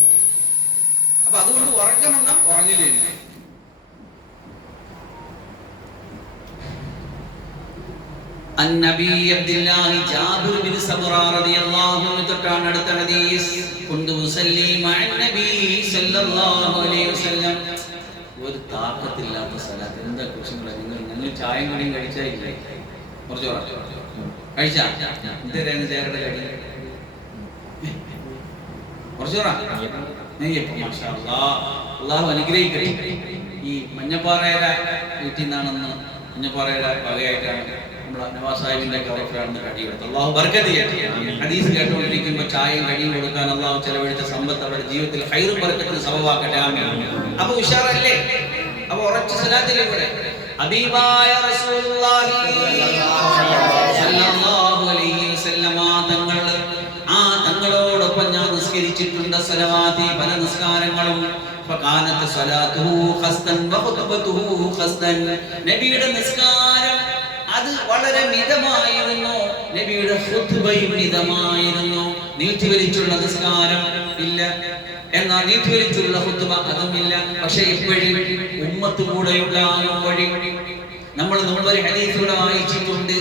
അപ്പൊ അതുകൊണ്ട് ഉറക്കമെന്ന ഉറങ്ങില്ലേ. النبي عبد الله جابر بن سمرة رضي الله عنه തൊട്ടാണ് അടുത്ത ഹദീസ്. കുന്തു ഉസല്ലി മഅ നബി സല്ലല്ലാഹു അലൈഹി വസല്ലം. ഒരു താക്കത്തില്ലാത്ത സലാത്ത്. എന്താ കുറിച്ചുള്ള നിങ്ങൾ ചായയും കടിയും കഴിച്ചായില്ലേ? കുറച്ച് കഴിച്ചാ എന്തേരായിരുന്നു ചേരുടെ കടി? കുറച്ചോറാ മാഷാ അല്ലാഹ്. അല്ലാഹു അനുഗ്രഹിക്കട്ടെ. ഈ മഞ്ഞപ്പാറയുടെ വീട്ടിൽ നിന്നാണെന്ന് മഞ്ഞപ്പാറയുടെ വകയായിട്ടാണ് നവാസ് സാഹിബിന്റെ കറക്റ്റാണെന്ന് കടിയെടുത്ത് അള്ളാഹു ബർക്കത്ത് ചെയ്യട്ടെ. ഹദീസ് കേട്ടുകൊണ്ടിരിക്കുമ്പോൾ ചായയും കടിയും കൊടുക്കാൻ അള്ളാഹു ചെലവഴിച്ച സമ്പത്ത് അവരുടെ ജീവിതത്തിൽ ഹൈറും ബർക്കത്തിന് സബബാക്കട്ടെ. ആമീൻ. അപ്പൊ ഉഷാറല്ലേ? അപ്പൊ ഉറച്ച സലാത്തിലൂടെ ഹബീബായ റസൂലുള്ളാഹി സ്വല്ലല്ലാഹു അലൈഹി വസല്ലമ തങ്ങളോടൊപ്പം ഞാൻ നിസ്കരിച്ചിട്ടുണ്ട് സലവാതി പല നിസ്കാരങ്ങളും. ഫകാനത്ത് സ്വലാത്തുഹു ഖസ്തൻ വഖുതുബതുഹു ഖസ്തൻ നബിയുടെ നിസ്കാരം അത് വളരെ മിതമായിരുന്നു, നബിയുടെ ഖുത്ബയും മിതമായിരുന്നു. നീട്ടിവലിച്ചുള്ള നിസ്കാരം ഇല്ല, എന്നാൽ നീട്ടിവലിച്ചുള്ള ഖുത്ബ അതും ഇല്ല. പക്ഷേ എപ്പോഴും ഉമ്മത്ത് കൂടെയുണ്ടാകും വഴി നമ്മൾ ഒരു ഹദീസിലൂടെ വായിച്ചിട്ടുണ്ട്.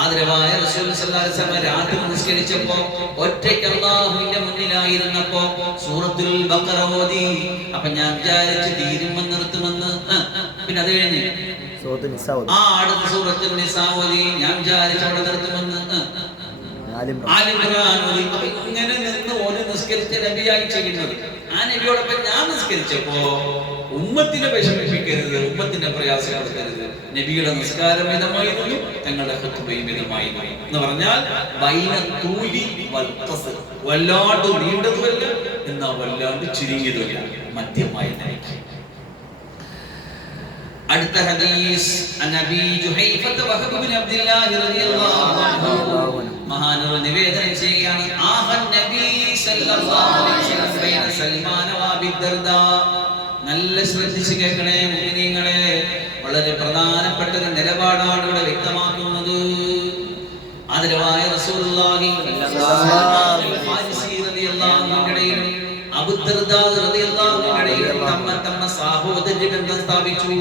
ആദരവായ റസൂൽ സല്ലല്ലാഹു അലൈഹി വസല്ലം രാത്രി നിസ്കരിച്ചപ്പോ ഒറ്റയ്ക്ക് അല്ലാഹുവിന്റെ മുന്നിലായിരുന്നപ്പോ സൂറത്തുൽ ബഖറ ഓതി. അപ്പൊ ഞാൻ വിചാരിച്ചു തീരുമെന്ന് നിർത്തുമെന്ന്. പിന്നെ അത് കഴിഞ്ഞ് അടുത്ത സൂറത്തുൽ നിസാ ഓതി. ഞാൻ വിചാരിച്ചു അവിടെ നിർത്തുമെന്ന്. ഇങ്ങനെ നിന്ന് ഓരോ നിസ്കരിച്ച നബിയായി ചെയ്യുന്നത്. ആ നബിയോടൊപ്പം ഞാൻ നിസ്കരിച്ചപ്പോ ഉമ്മത്തിനെ വിഷമിപ്പിക്കരുത്, ഉമ്മത്തിനെ പ്രയാസപ്പെടുത്തരുത്. നബിയുടെ നിസ്കാരം മിതമായിരുന്നു, തങ്ങളുടെ ഖുത്ബയും മിതമായിരുന്നു എന്ന് പറഞ്ഞാൽ വല്ലാണ്ട് നീണ്ടതുമല്ല, എന്നാ വല്ലാണ്ട് ചുരുങ്ങിയതുമല്ല, മധ്യമായ നിലയ്ക്ക്. അടുത്ത ഹദീസ് നബി ജുഹൈഫത്ത് വഹബ് ബിൻ അബ്ദുല്ലാഹി റളിയല്ലാഹു അൻഹു മഹാനവർ നിവേദനം ചെയ്യുകയാണ്. ആഹൻ നബി സല്ലല്ലാഹു അലൈഹി വസല്ലം ബൈന സൽമാന വ അബി ദർദാ. നല്ല ശ്രദ്ധിച്ച് കേൾക്കണേ മുഅ്മിനീങ്ങളെ, വളരെ പ്രധാനപ്പെട്ട ഒരു നിലപാടാണ് ഇവിടെ വ്യക്തമാക്കുന്നത്. ആദരവായ റസൂലുള്ളാഹി സല്ലല്ലാഹു അലൈഹി വസല്ലം അബൂ ദർദാ റളിയല്ലാഹു അൻഹു തമ്മ സഹോദര്യ ബന്ധം സ്ഥാപിച്ചു.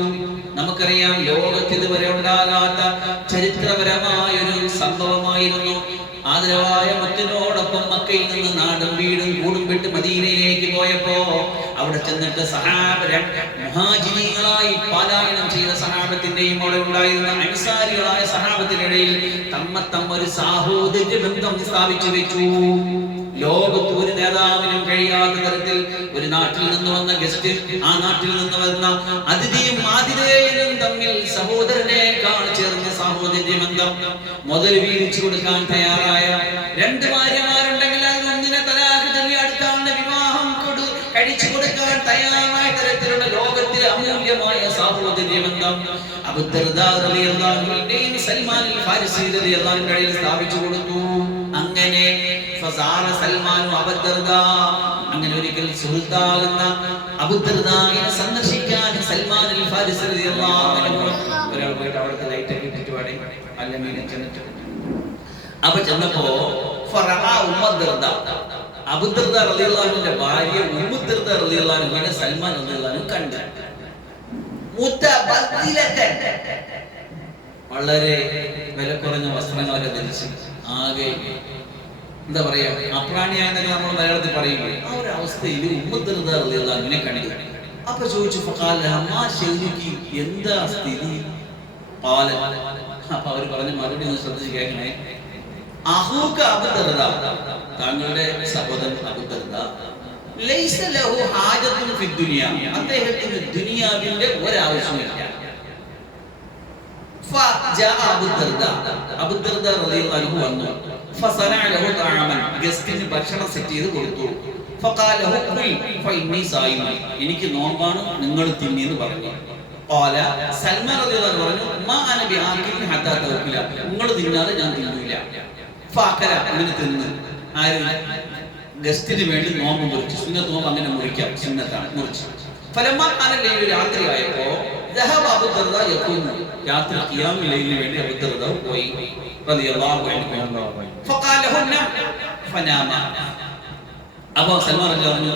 നമുക്കറിയാം, ലോകത്ത് ഇതുവരെ ഉണ്ടാകാത്ത ചരിത്രപരമായ ഒരു സംഭവമായിരുന്നു. ആദരവായ മുത്തിനോടൊപ്പം മക്കയിൽ നിന്ന് നാടും വീടും കൂടും വിട്ട് മദീനയിലേക്ക് പോയപ്പോ അവിടെ ചെന്നിട്ട് മുഹാജിരീകളായി പലായനം ചെയ്ത സഹാബത്തിന്റെയും അവിടെ ഉണ്ടായിരുന്ന അൻസാരികളായ സഹാബത്തിനിടയിൽ തമ്മ ഒരു സാഹോദര്യ ബന്ധം സ്ഥാപിച്ചു വെച്ചു. ലോകത്ത് ഒരു നേതാവിനും കഴിയാത്ത തരത്തിൽ ഒരു നാട്ടിൽ നിന്ന് വന്ന ഗസ്റ്റ്, ആ നാട്ടിൽ നിന്ന് വന്ന അതിഥിയും ആതിഥേയനും തമ്മിൽ സഹോദരനേക്കാൾ ചേർന്ന സാഹോദര്യബന്ധം മുതൽ വീതിച്ചു കൊടുക്കാൻ തയ്യാറായ രണ്ട് ഭാര്യമാരുണ്ടെങ്കിൽ അതിനൊന്നിനെ തലാഖ് ചൊല്ലി അടുത്ത ആളുടെ വിവാഹം കഴിച്ചു കൊടുക്കാൻ തയ്യാറായ തരത്തിലുള്ള ലോകത്തിലെ അമൂല്യമായ സാഹോദര്യബന്ധം അബൂ ദർദാ റളിയല്ലാഹു അൻഹുവിന്റെയും സൽമാൻ അൽ ഫാരിസി റളിയല്ലാഹു അൻഹുവിന്റെ ഇടയിൽ സ്ഥാപിച്ചു കൊടുത്തു. അങ്ങനെ ഫസാറ സൽമാനും അബൂ ദർദാ, അങ്ങനെ ഒരിക്കൽ സുഹൃത്താകുന്ന അബൂ ദർദായെ സന്ദർശിക്കാൻ സൽമാൻ അൽ ഫാരിസി റളിയല്ലാഹു അൻഹു ഒരാൾ പോയിട്ട് അവിടുത്തെ ലൈറ്റ് ഒക്കെ ഇട്ടിട്ട് പാടി അല്ലമീൻ ചെന്നിട്ട് അപ്പോൾ ചെന്നപ്പോ ഫറഅ ഉമ്മ ദർദാ, അബൂ ദർദാ റളിയല്ലാഹു അൻഹുവിന്റെ ഭാര്യ ഉമ്മ ദർദാ റളിയല്ലാഹു അൻഹുവിനെ സൽമാൻ റളിയല്ലാഹു അൻഹു കണ്ടു. മുതബദ്ദിലതൻ, വളരെ വില കുറഞ്ഞ വസ്ത്രങ്ങളൊക്കെ ധരിച്ച് ആകെ എന്താ പറയാ അപ്രാണിയാണെന്നൊക്കെ നമ്മൾ മലയാളത്തിൽ പറയുമ്പോൾ ആ ഒരു അവസ്ഥയിൽ ഉമ്മ ദർദാ റളിയല്ലാഹു അൻഹുവിനെ കണ്ടു. അപ്പൊ ചോദിച്ചു ഫഖാല മാ ശൈലിക്ക്, എന്താ സ്ഥിതി? ഖാല, അപ്പൊ അവർ പറഞ്ഞ മറുപടി ഒന്ന് ശ്രദ്ധിച്ച് കേൾക്കണേ. അഹൂക അബൂ ദർദാ, താങ്കളുടെ സഹോദരൻ അബൂ ദർദാ, ലൈസ ലഹു ഹാജത്തുൻ ഫി ദുനിയ, അദ്ദേഹത്തിന് ദുനിയാവിന്റെ ഒരാവശ്യമില്ല. ഫജാ അബൂ ദർദാ, അബൂ ദർദാ റളിയല്ലാഹു അൻഹു വന്നു. ഫസനഅ ലഹു തഅമൻ, ഗസ്റ്റിന് ഭക്ഷണം സെറ്റ് ചെയ്ത് കൊടുത്തു. ഫഖാല ലഹു ഖുൽ ഫഇന്നി സായിമ, എനിക്ക് നോമ്പാണ്, നിങ്ങൾ തിന്നി എന്ന് പറഞ്ഞു. ഖാല, സൽമാൻ റളിയല്ലാഹു അൻഹു പറഞ്ഞു, മാ അന ബിആകിൻ ഹത്താ തൗക്കില, നിങ്ങൾ തിന്നാതെ ഞാൻ തിന്നൂല. ഫഅകല, അങ്ങനെ തിന്ന്. ആര്? ഗസ്റ്റിന് വേണ്ടി നോമ്പ് മുറിച്ചു. സുന്നത്ത് നോമ്പ് അങ്ങനെ മുറിക്കാം, സുന്നത്താണ്, മുറിച്ചു. ഫലമാ കാന ലൈലു, രാത്രി ആയപ്പോ ദഹബ അബൂ ദർദാ യഖൂമു, രാത്രി ഖിയാമുൽ ലൈലിന് വേണ്ടി അബൂ ദർദാ പോയി റളിയല്ലാഹു അൻഹു. ഫഖാല ഹുന്ന ഫനാമ, അബൂ സൽമാൻ റളിയല്ലാഹു അൻഹു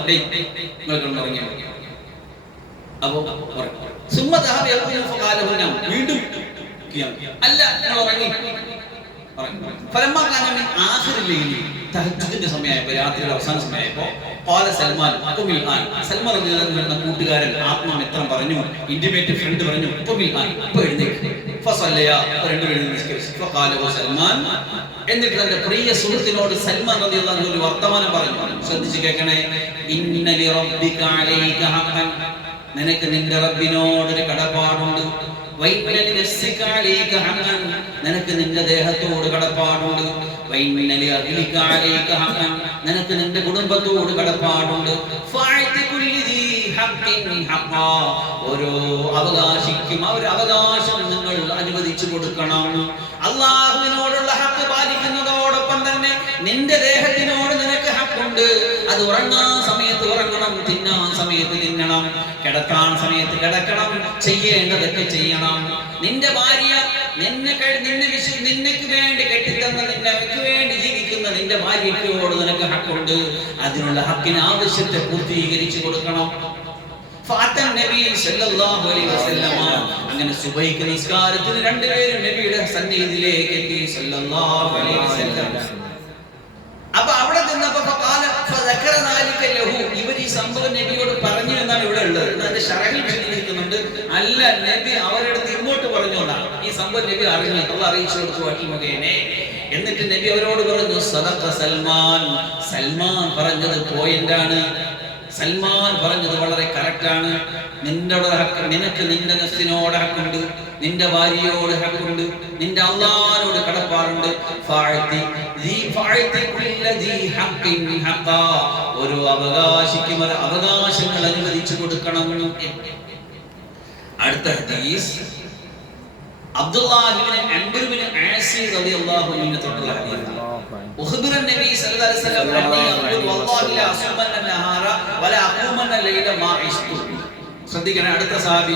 നിങ്ങൾ കിടന്നുറങ്ങിയോ? അബൂ ഉറങ്ങി. സുമ്മ ദഹബ യഖൂമു ഫഖാല ഹുന്ന, വീണ്ടും ഖിയാം, അല്ല നിങ്ങൾ ഉറങ്ങി. ഫലമാ കാന മിൻ ആഖിറിൽ ലൈലി, തഹജ്ജുദിന്റെ സമയമായപ്പോ, രാത്രിയുടെ അവസാന സമയമായപ്പോ ഖാല സൽമാൻ ഖുമിൽ ആൻ, സൽമാൻ റളിയല്ലാഹു അൻഹു എന്ന കൂട്ടുകാരൻ ആത്മമിത്രം പറഞ്ഞു, ഇന്റിമേറ്റ് ഫ്രണ്ട് പറഞ്ഞു, ഖുമിൽ ആൻ, ഇപ്പോൾ എഴുന്നേൽക്ക്. ഫസല്ലയ, രണ്ടുപേരും നിസ്കരിച്ചു. ഫഖാല സൽമാൻ, എന്നിട്ട് തന്റെ പ്രിയ സുഹൃത്തിനോട് സൽമാൻ റളിയല്ലാഹു അൻഹു ഒരു വർത്തമാനം പറഞ്ഞു. ശ്രദ്ധിച്ചു കേൾക്കണേ. ഇന്ന ലി റബ്ബിക അലൈക ഹഖൻ, നിനക്ക് നിന്റെ റബ്ബിനോട് ഒരു കടപ്പാടുണ്ട്. വൈന ലി നഫ്സിക അലൈക ഹഖൻ, നിനക്ക് നിന്റെ ദേഹത്തോട് കടപ്പാടുണ്ട്. വൈന ലി അഹ്ലിക അലൈക ഹഖൻ, നിനക്ക് നിന്റെ കുടുംബത്തോട് കടപ്പാടുണ്ട്. ഫഅതി കുല്ലി ദീ ഹഖിൻ ഹഖാ, ഓരോ അവകാശിക്കും ഒരു അവകാശം നിങ്ങൾ അനുവദിച്ചു കൊടുക്കണം. അല്ലാഹുവിനോടുള്ള ഹഖ് പാലിക്കുന്നതോടൊപ്പം തന്നെ നിന്റെ ദേഹത്തിനോട് നിനക്ക് ഹഖുണ്ട്. അത് ഉറങ്ങാൻ സമയത്ത് ഉറങ്ങണം, തിന്നാൻ സമയത്ത് തിന്നണം, കിടക്കാൻ സമയത്ത് കിടക്കണം, ചെയ്യേണ്ടതൊക്കെ ചെയ്യണം. നിന്റെ ഭാര്യ നിനക്ക് വേണ്ടി കെട്ടിത്തന്ന, നിനക്ക് വേണ്ടി ജീവിക്കുന്ന നിന്റെ ഭാര്യയോട് നിനക്ക് ഹക്കുണ്ട്. അതിനുള്ള ഹക്കിന് ആവശ്യത്തെ പൂർത്തീകരിച്ചു കൊടുക്കണം. ഫാത്തൻ നബി സല്ലല്ലാഹു അലൈഹി വസല്ലമ, അങ്ങനെ സുബഹിക്ക് നിസ്കാരത്തിന് രണ്ടുപേരും നബിയുടെ സന്നിധിയിലേക്ക് എത്തി സല്ലല്ലാഹു അലൈഹി വസല്ലം. അപ്പൊ അവിടെ നിന്നപ്പോ ഇവർ ഈ സംഭവം നബിയോട് പറഞ്ഞു എന്നാണ് ഇവിടെ ഉള്ളത്. അതിന്റെ ശറഹിൽ വിശദീകരിക്കുന്നുണ്ട്. അല്ല, നബി അവരുടെ അടുത്ത് ഇങ്ങോട്ട് പറഞ്ഞോണ്ടാണ് ഈ സംഭവം നബി അറിഞ്ഞു, അള്ളാഹ് അറിയിച്ചു കൊടുത്തു വഹി മുഖേനെ. എന്നിട്ട് നബി അവരോട് പറഞ്ഞു, സദഖ സൽമാൻ, സൽമാൻ പറഞ്ഞത് പോയിന്റാണ്, സൽമാൻ പറഞ്ഞത് വളരെ കറക്റ്റാണ്. നിനക്ക് നിന്റെ നഫ്സിനോട് ഹക്കുണ്ട്, നിന്റെ ഭാര്യയോട് ഹക്കുണ്ട്, നിന്റെ അല്ലാഹുവിനോട് കടപ്പാടുണ്ട്. ഓരോ അവകാശിക്കും അവകാശങ്ങൾ അനുവദിച്ചു കൊടുക്കണം. അടുത്ത ഹദീസ് അബ്ദുല്ലാഹ് ഇബ്നു അംർ ഇബ്നു ആസി റളിയല്ലാഹു അൻഹു തൊട്ടുള്ള ഹദീസാണ്. ഉഖ്ബിറ നബി സല്ലല്ലാഹു അലൈഹി വസല്ലം അന്നി യഖൂൽ വല്ലാഹി ലാ അസുമന്ന നഹാറ വലാ അഖൂമന്ന ലൈല മാ ഇസ്തു. ശ്രദ്ധിക്കണം, അടുത്ത സഹാബി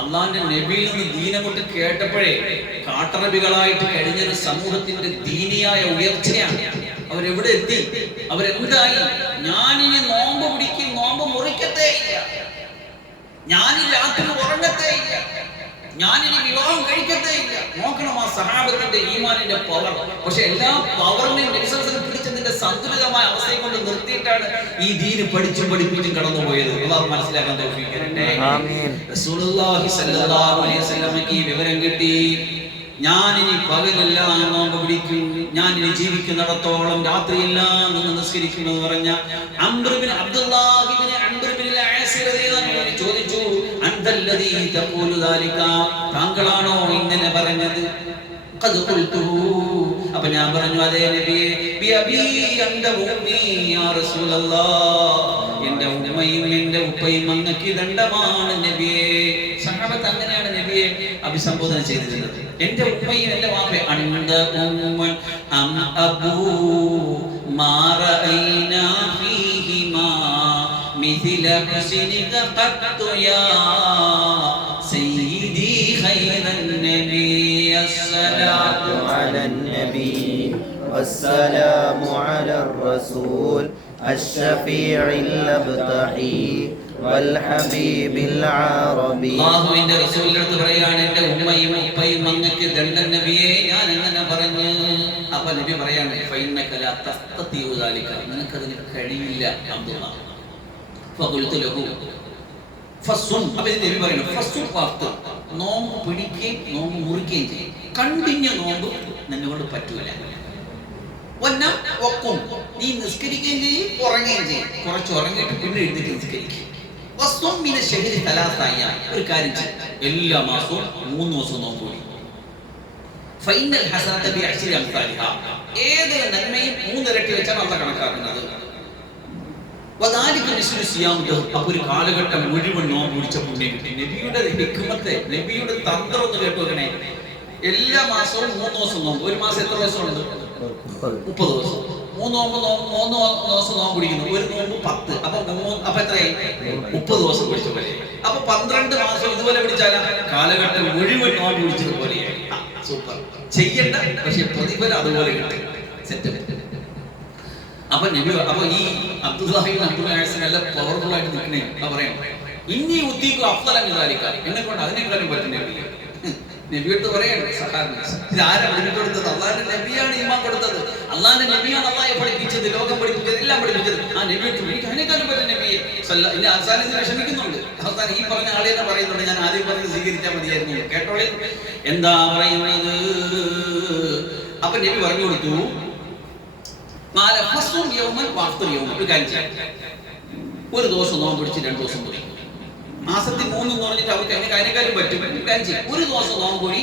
അള്ളാഹിന്റെ നബിയിൽ നിന്ന് ദീനങ്ങോട്ട് കേട്ടപ്പോഴേ കാട്ടറബികളായിട്ട് കഴിഞ്ഞൊരു സമൂഹത്തിന്റെ ദീനിയായ ഉയർച്ചയാണ്. അവരെവിടെ എത്തി? അവരെന്തായി? ഞാനിനി നോമ്പ് പിടിക്കും, നോമ്പ് മുറിക്കത്തേ ഇല്ല, ഞാനിനി രാത്രി ഉറങ്ങത്തേ ഇല്ല, ഞാനിനി വിവാഹം കഴിക്കത്തേ ഇല്ല. നോക്കണം ആ സഹാബത്തിന്റെ ഈമാനിന്റെ പവർ. പക്ഷെ എല്ലാ പവറിനെയും പിടിച്ചതിന്റെ സന്തുലിതമായ അവസ്ഥയെ കൊണ്ട് നിർത്തിയിട്ടാണ് ഈ ദീന് പഠിച്ചും പഠിപ്പിച്ചും കടന്നുപോയത്. അള്ളാഹു മനസ്സിലാക്കാൻ തൗഫീഖ് തരട്ടെ. റസൂലുള്ളാഹി സ്വല്ലല്ലാഹു അലൈഹി വസല്ലമയ്ക്ക് ഈ വിവരം കിട്ടി. ഞാനിനി പകലെല്ലാം നോമ്പ് പിടിക്കും, ഞാനിനി ജീവിക്കുന്നിടത്തോളം രാത്രിയെല്ലാം നിന്ന് നിസ്കരിക്കുമെന്ന് പറഞ്ഞ അംർ ഇബ്നു അബ്ദുല്ലാഹ് ഇബ്നു അംർ ഇബ്നു ആസ് റളിയല്ലാഹു അൻഹു ചോദിച്ചു, അൻത അന്തല്ലദീ തഖൂലു ദാലിക, താങ്കളാണോ ഇങ്ങനെ പറഞ്ഞത്? ഖദ് ഖുൽതുഹു, അപ്പോൾ ഞാൻ പറഞ്ഞു അതേ നബിയേ, ബിഅബീ അൻത ഉമ്മീ യാ റസൂലല്ലാഹ്, എൻ്റെ ഉമ്മയും എൻ്റെ ഉപ്പയും അങ്ങക്ക് ദണ്ഡമാണ് നബിയേ. സഹാബത്ത് അങ്ങനെയാണ് നബിയെ അഭിസംബോധന ചെയ്തിരുന്നത്. എൻ്റെ ഉമ്മയും എൻ്റെ വാപ്പയും. അൻത ഉമ്മൻ അം അബൂ മാ റഅയ്നാ ഫീഹിമാ മിഥില ഹുസ്നിക ഖത്തു യാ സയ്യിദി ഖൈറൻ നബി. അസ്സലാത്തു അലൻ നബി വസ്സലാമു അലർ റസൂൽ അശ്ശഫീഇൽ അബ്തഹി വൽ ഹബീബിൽ അറബി. അല്ലാഹുവിന്റെ റസൂലിന്റെ അടുത്ത് പറയാണ്, എൻ്റെ ഉമ്മയും ഉപ്പയും അങ്ങക്ക് ദണ്ഡൻ നബിയെ, ഞാൻ എങ്ങനെ പറഞ്ഞു? അപ്പോൾ നബി പറയാണ്, ഫഇന്നക ലാ തസ്തതിഉ ദാലിക, നിനക്കതിന് കഴിയില്ല അബ്ദുല്ലാ. ഫഖുൽതു ലഹു ഫസും, അപ്പോൾ നബി പറയുന്നു ഫസും ഫാഫ്തർ, നോമ്പ് പിടിക്കുകയും നോമ്പ് മുറിക്കുകയും ചെയ്യും. കണ്ടിന്യൂ നോമ്പ് നിന്നോട് പറ്റൂല. വന്നം വക്കും, നീ നിസ്കരിക്കുകയും ചെയ്യും ഉറങ്ങുകയും ചെയ്യും. കുറച്ച് ഉറങ്ങിയിട്ട് പിന്നെ എഴുന്നേറ്റ് നിസ്കരിക്കും. വസ്തും പിന്നെ ശഹരി തലാസായ ഒരു കാര്യം ചെയ്യും, എല്ലാ മാസവും 3 ദിവസം നോമ്പ് പിടി. ഫൈനൽ ഹസനത ബിഅശ്രി അംസാലിഹാ, ഏതൊരു നന്മയും 3 ഇരട്ടി വെച്ചാണ് അല്ലാഹ് കണക്കാക്കുന്നത്. വദാലിക മിസ്ലു സിയാം ദഹർ, അപ്പോൾ ഒരു കാലഘട്ടം മുഴുവൻ നോമ്പ് പിടിച്ച പുണ്യം കിട്ടി. നബിയുടെ ഹിക്മത്ത്, നബിയുടെ തന്ത്രം ഒന്ന് കേട്ടോക്കണേ. എല്ലാ മാസവും 3 ദിവസം നോമ്പ്. ഒരു മാസം എത്ര ദിവസമുണ്ട്? 30 ദിവസം. 3 ദിവസം നോമ്പ് പിടിക്കുന്നു. ഒരു നോമ്പ് 10, അപ്പൊ എത്രയായി? 30 ദിവസം പിടിച്ച പോലെ. അപ്പൊ 12 മാസം ഇതുപോലെ പിടിച്ചാലാ കാലഘട്ടം മുഴുവൻ നോമ്പ് പിടിച്ചതുപോലെയായി. സൂപ്പർ. ചെയ്യണ്ട, പക്ഷെ പ്രതിഫലം അതുപോലെ കിട്ടും. സെറ്റ്. അപ്പൊ നബി, അപ്പൊ ഈ അബ്ദുല്ലാഹിബ്നു അബ്ദുൽ നല്ല പവർഫുൾ ആയിട്ട് നിൽക്കണേ. പറയാം, ഇനി ഉദ്ദീഖു അഫ്ളല മിൻ ദാലിക, എന്നെ കൊണ്ട് അതിനേക്കാളും പറ്റും നബി. നബിയോട് പറയാണ്, ഇത് ആരാ നബി കൊടുത്തത്? അള്ളാഹിന്റെ നബിയാണ് ഈമാൻ കൊടുത്തത്. അള്ളാഹിന്റെ നബിയാണ് അള്ളാഹെ പഠിപ്പിച്ചത്, ലോകം പഠിപ്പിച്ചത്, എല്ലാം പഠിപ്പിച്ചത്. ആ നബിയോട് എനിക്ക് അതിനേക്കാളും പറ്റും നബിയെ. ഇനി അവസാനം ഇത് വിഷമിക്കുന്നുണ്ട്. അവസാനം ഈ പറഞ്ഞ ആളെ തന്നെ പറയുന്നുണ്ട്, ഞാൻ ആദ്യം പറഞ്ഞത് സ്വീകരിച്ചാൽ മതിയായിരുന്നു. കേട്ടോളെ എന്താ പറയുന്നത്? അപ്പൊ നബി പറഞ്ഞു കൊടുത്തു, ഒരു ദിവസം നോമ്പ് പിടിച്ച് 2 ദിവസം കൂടി. മാസത്തിൽ 3 എന്ന് പറഞ്ഞിട്ട് അവർക്ക് അതിനേക്കാളും പറ്റും. ഒരു ദിവസം നോമ്പ് കൂടി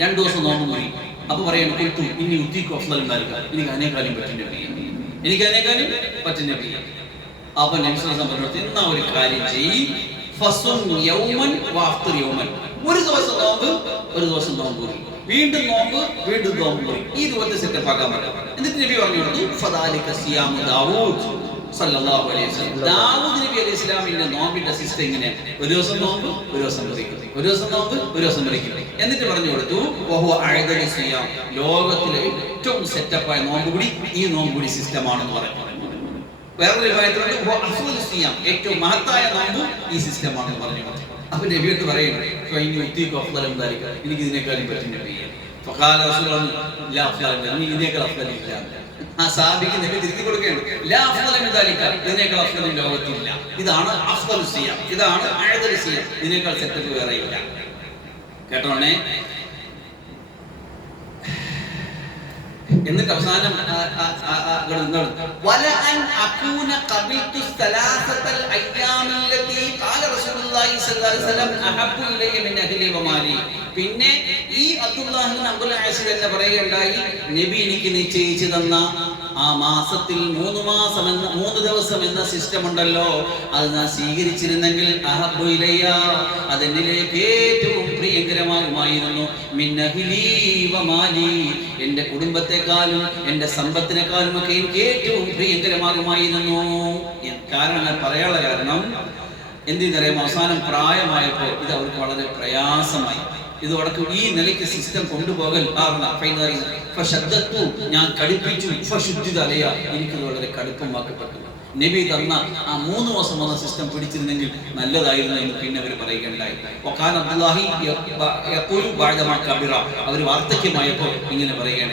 2 ദിവസം നോമ്പ് കൂടി. അപ്പൊ പറയണം, ഇനി ഉദ്ദീഖു അഫ്ളൽ ദാലിക, എനിക്ക് അതിനേക്കാളും പറ്റും നബി, എനിക്ക് അതിനേക്കാളും പറ്റും നബി. അപ്പൊ നബി സല്ലല്ലാഹു അലൈഹി വസല്ലം പറഞ്ഞു, എന്നാ ഒരു കാര്യം ചെയ്യ്, ഫസും യൗമൻ വഅഫ്തിർ യൗമൻ, ഒരു ദിവസം നോമ്പ് ഒരു ദിവസം നോമ്പ് കൂടി, വീണ്ടും നോമ്പ് വീണ്ടും നോമ്പ് കൂടി. ഈ രൂപത്തിൽ സെറ്റപ്പ് ആക്കാൻ പറയാം. എന്നിട്ട് നബി പറഞ്ഞു കൊടുത്തു, ഫദാലിക സിയാമു ദാവൂദ് സല്ലല്ലാഹു അലൈഹി വസല്ലം. ദാവൂദ് നബി അലൈഹി ഇസ്ലാമിന്റെ നോമ്പിന്റെ സിസ്റ്റം ഇങ്ങനെയാണ്. ഒരു ദിവസം നോമ്പ് ഒരു ദിവസം മുറിക്കും, ഒരു ദിവസം നോമ്പ് ഒരു ദിവസം മുറിക്കും. എന്നിട്ട് പറഞ്ഞു കൊടുത്തു, വഹുവ അഅദലു സിയാം, ലോകത്തിലെ ഏറ്റവും സെറ്റപ്പായ നോമ്പ് കൂടി ഈ നോമ്പ് കൂടി സിസ്റ്റമാണെന്ന് പറഞ്ഞു. വേറൊരു റിവായത്തിലുണ്ട്, വഹുവ അഫ്ളലു സിയാം, ഏറ്റവും മഹത്തായ നോമ്പ് ഈ സിസ്റ്റമാണെന്ന് പറഞ്ഞു. അപ്പൊ നബി അടുത്ത് പറയുന്നു, എനിക്ക് ഇതിനേക്കാളും പറ്റും നബിയെ. ഫഖാല റസൂലുള്ളാഹി ലാ അഫ്ളല മിൻ, ഇതിനേക്കാൾ അഫ്ളൽ ഇല്ല. ആ സാബിക്ക് നബി തിരുത്തി കൊടുക്കുകയാണ്, ലാ അഫ്ളല മിൻ ദാലിക, ഇതിനേക്കാൾ അഫ്ളൽ ലോകത്തില്ല. ഇതാണ് അഫ്ളലു സിയാം, ഇതാണ് അഅദലു സിയാം, ഇതിനേക്കാൾ സെറ്റപ്പ് വേറെ ഇല്ല. കേട്ടോണേ. എന്നിട്ട് അവസാനം വലഅൻ അകൂന ഖബിൽതു സലാസതൽ അയ്യാമില്ലതി ഖാല റസൂലുള്ളാഹി സ്വല്ലല്ലാഹു അലൈഹി വസല്ലം അഹബ്ബു ഇലയ്യ മിൻ അഹ്ലി വമാലി. പിന്നെ ഈ അബ്ദുല്ലാഹിബ്നു അബ്ദുൽ അസീസ് എന്ന് പറയുകയുണ്ടായി, നബി എനിക്ക് നിശ്ചയിച്ചു തന്ന ആ മാസത്തിൽ 3 ദിവസം എന്ന സിസ്റ്റം ഉണ്ടല്ലോ, അത് ഞാൻ സ്വീകരിച്ചിരുന്നെങ്കിൽ അഹബ്ബു ഇലയ്യ, അതെന്നിലേക്ക് ഏറ്റവും പ്രിയങ്കരമാകുമായിരുന്നു, മിൻ അഹ്ലി വമാലി, എൻ്റെ കുടുംബത്തെക്കാളും എൻ്റെ സമ്പത്തിനെക്കാളും ഒക്കെ എനിക്ക് ഏറ്റവും പ്രിയങ്കരമാകുമായിരുന്നു. കാരണം പറയാനുള്ള കാരണം എന്തിനറിയാം, അവസാനം പ്രായമായപ്പോൾ ഇത് അവർക്ക് വളരെ പ്രയാസമായി. ഇതോടൊക്കെ ഈ നിലയ്ക്ക് സിസ്റ്റം കൊണ്ടുപോകൽ ഞാൻ കടുപ്പിച്ചു, എനിക്കത് വളരെ കടുപ്പമാക്കപ്പെട്ടു. നബി തന്ന ആ 3 ദിവസം വന്ന സിസ്റ്റം പിടിച്ചിരുന്നെങ്കിൽ നല്ലതായിരുന്നു എന്ന് പിന്നെ അവർ പറയുകയുണ്ടായി. അവർ വാർദ്ധക്യമായപ്പോൾ ഇങ്ങനെ പറയുകയാണ്,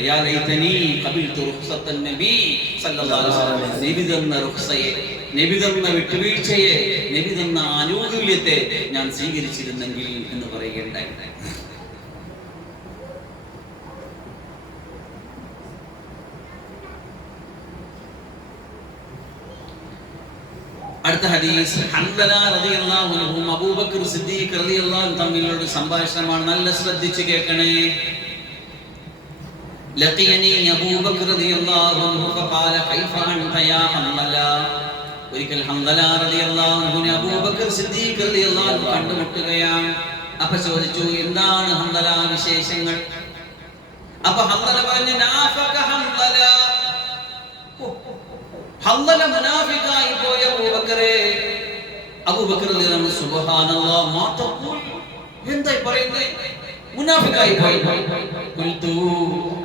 നബി തന്ന റുഖ്സയെ, നബി തന്ന വിട്ടുവീഴ്ചയെ, നബി തന്ന ആനുകൂല്യത്തെ ഞാൻ സ്വീകരിച്ചിരുന്നെങ്കിൽ എന്ന് പറയുകയുണ്ടായി. അടുത്ത ഹദീസ് ഹൻദല റളിയല്ലാഹു അൻഹു അബൂബക്കർ സിദ്ദീഖ് റളിയല്ലാഹു അൻഹു തമ്മിലുള്ള സംഭാഷണമാണ്. നല്ല ശ്രദ്ധിച്ച് കേൾക്കണേ. ലഖിയനി അബൂബക്കർ റളിയല്ലാഹു അൻഹു ഫഖാല കൈഫ അൻത യാ ഹൻദല. ഒരിക്കൽ ഹൻദല റളിയല്ലാഹു അൻഹു അബൂബക്കർ സിദ്ദീഖ് റളിയല്ലാഹു അൻഹു കണ്ടുമുട്ടുകയാണ്. അപ്പോൾ ചോദിച്ചു, എന്താണ് ഹൻദല വിശേഷങ്ങൾ? അപ്പോൾ ഹൻദല പറഞ്ഞു, നാഫക ഹൻദല. ഹൻദല മുനാഫിഖായി പോയ അബൂബക്കറെ. അബൂബക്കർ റളിയല്ലാഹു അൻഹു സുബ്ഹാനല്ലാഹ് മാ തഖൂൽ, എന്തായി പറയുന്നേ? മുനാഫിഖായി പോയി. ഖുൽതു,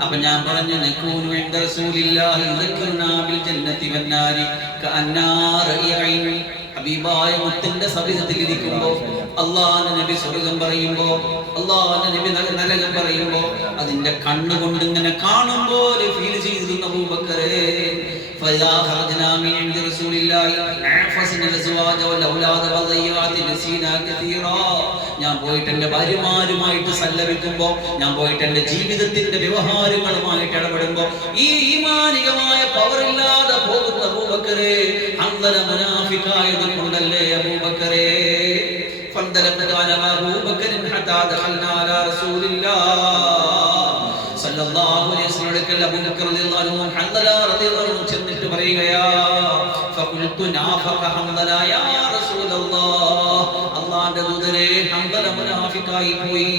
അപ്പോൾ ഞാൻ പറഞ്ഞു, നകൂനു ഇൻദ റസൂലില്ലാഹി യദക്കുറുനാ ബിൽ ജന്നതി വന്നാരി കഅന്നാ റഈൻ. ഹബീബായ മുത്തന്റെ സവിധത്തിൽ ഇരിക്കുമ്പോൾ അല്ലാഹുവിന്റെ നബി സ്വർഗ്ഗം പറയുമ്പോൾ അല്ലാഹുവിന്റെ നബി നരകം പറയുമ്പോൾ അതിന്റെ കണ്ണുകൊണ്ട് ഇങ്ങനെ കാണുമ്പോൾ ഫീൽ ചെയ്തിരുന്ന അബൂബക്കറെ. فإذا خرجنا من عند رسول الله عفسنا الأزواج والأولاد والضيعات نسينا كثيرا. ഞാൻ പോയിട്ട് എൻ്റെ ഭാര്യമാരുമായിട്ട് സല്ലപിക്കുമ്പോൾ, ഞാൻ പോയിട്ട് എൻ്റെ ജീവിതത്തിന്റെ വ്യവഹാരങ്ങളുമായിട്ട് ഇടപെടുമ്പോൾ ഈ ഈമാനികമായ പവറില്ലാതെ പോകുന്ന അബൂബക്കറെ, ഹൻദല മുനാഫിഖായത് കൊണ്ടല്ലേ അബൂബക്കറെ. فانطلقت على أبو بكر حتى دخلنا على رسول الله സല്ലല്ലാഹു അലൈഹി വസല്ലം. അബൂബക്കർ റളിയല്ലാഹു അൻഹു ഹൻദല റളിയല്ലാഹു അൻഹു ചെന്നിട്ട് പറയുകയാ, ഫഖുൽതു നാഫഖ ഹൻദല യാ റസൂലല്ലാഹ്, അല്ലാഹുവിന്റെ ദൂതരെ ഹൻദല മുനാഫിഖായി പോയി.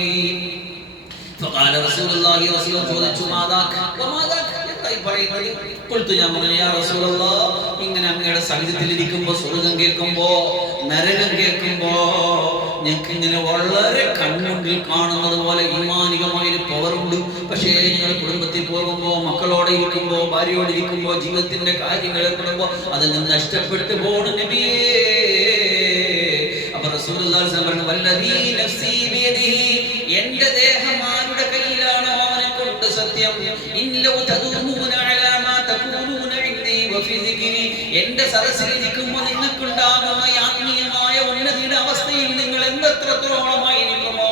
ഫഖാല റസൂലുള്ളാഹി റസൂൽ ചോദിച്ചു, മാദാക വമാദാക, എന്തായി പറയുന്നത്? ഖുൽതു, ഞാൻ പറഞ്ഞു, യാ റസൂലല്ലാഹ്, ഇങ്ങനെ അങ്ങയുടെ സവിധത്തിൽ ഇരിക്കുമ്പോൾ സ്വർഗ്ഗം കേൾക്കുമ്പോൾ നരകം കേൾക്കുമ്പോൾ ഞങ്ങൾക്ക് ഇങ്ങനെ വളരെ കൺമുണ്ടിൽ കാണുന്നത് പോലെ ഈമാനികമായൊരു പവറുണ്ട്. പക്ഷേ നിങ്ങൾ കുടുംബത്തിൽ പോകുമ്പോൾ, മക്കളോടെ ഇരിക്കുമ്പോൾ, ഭാര്യയോടെ ഇരിക്കുമ്പോൾ, ജീവിതത്തിന്റെ കാര്യങ്ങൾ ഏർപ്പെടുമ്പോൾ അത് നഷ്ടപ്പെട്ടു പോണു നബിയേ. അപ്പോൾ റസൂലുള്ളാഹി സ്വല്ലല്ലാഹു അലൈഹി വസല്ലം, വല്ലദീ നഫ്സി ബിയദിഹി, എൻ്റെ ദേഹം ആരുടെ കയ്യിലാണോ അവനെ കൊണ്ട് സത്യം, ഇന്നലൗ തദൂമൂന അലാ മാ തഖൂലൂന ഇൻദി വഫി ദിക്രി, എൻ്റെ സദസ്സിൽ ഇരിക്കുമ്പോൾ നിങ്ങൾക്കുണ്ടാകുന്ന ആത്മീയമായ ഉന്നതിയുടെ അവസ്ഥയിൽ നിങ്ങൾ എത്രത്തോളമായി ഇരിക്കുമോ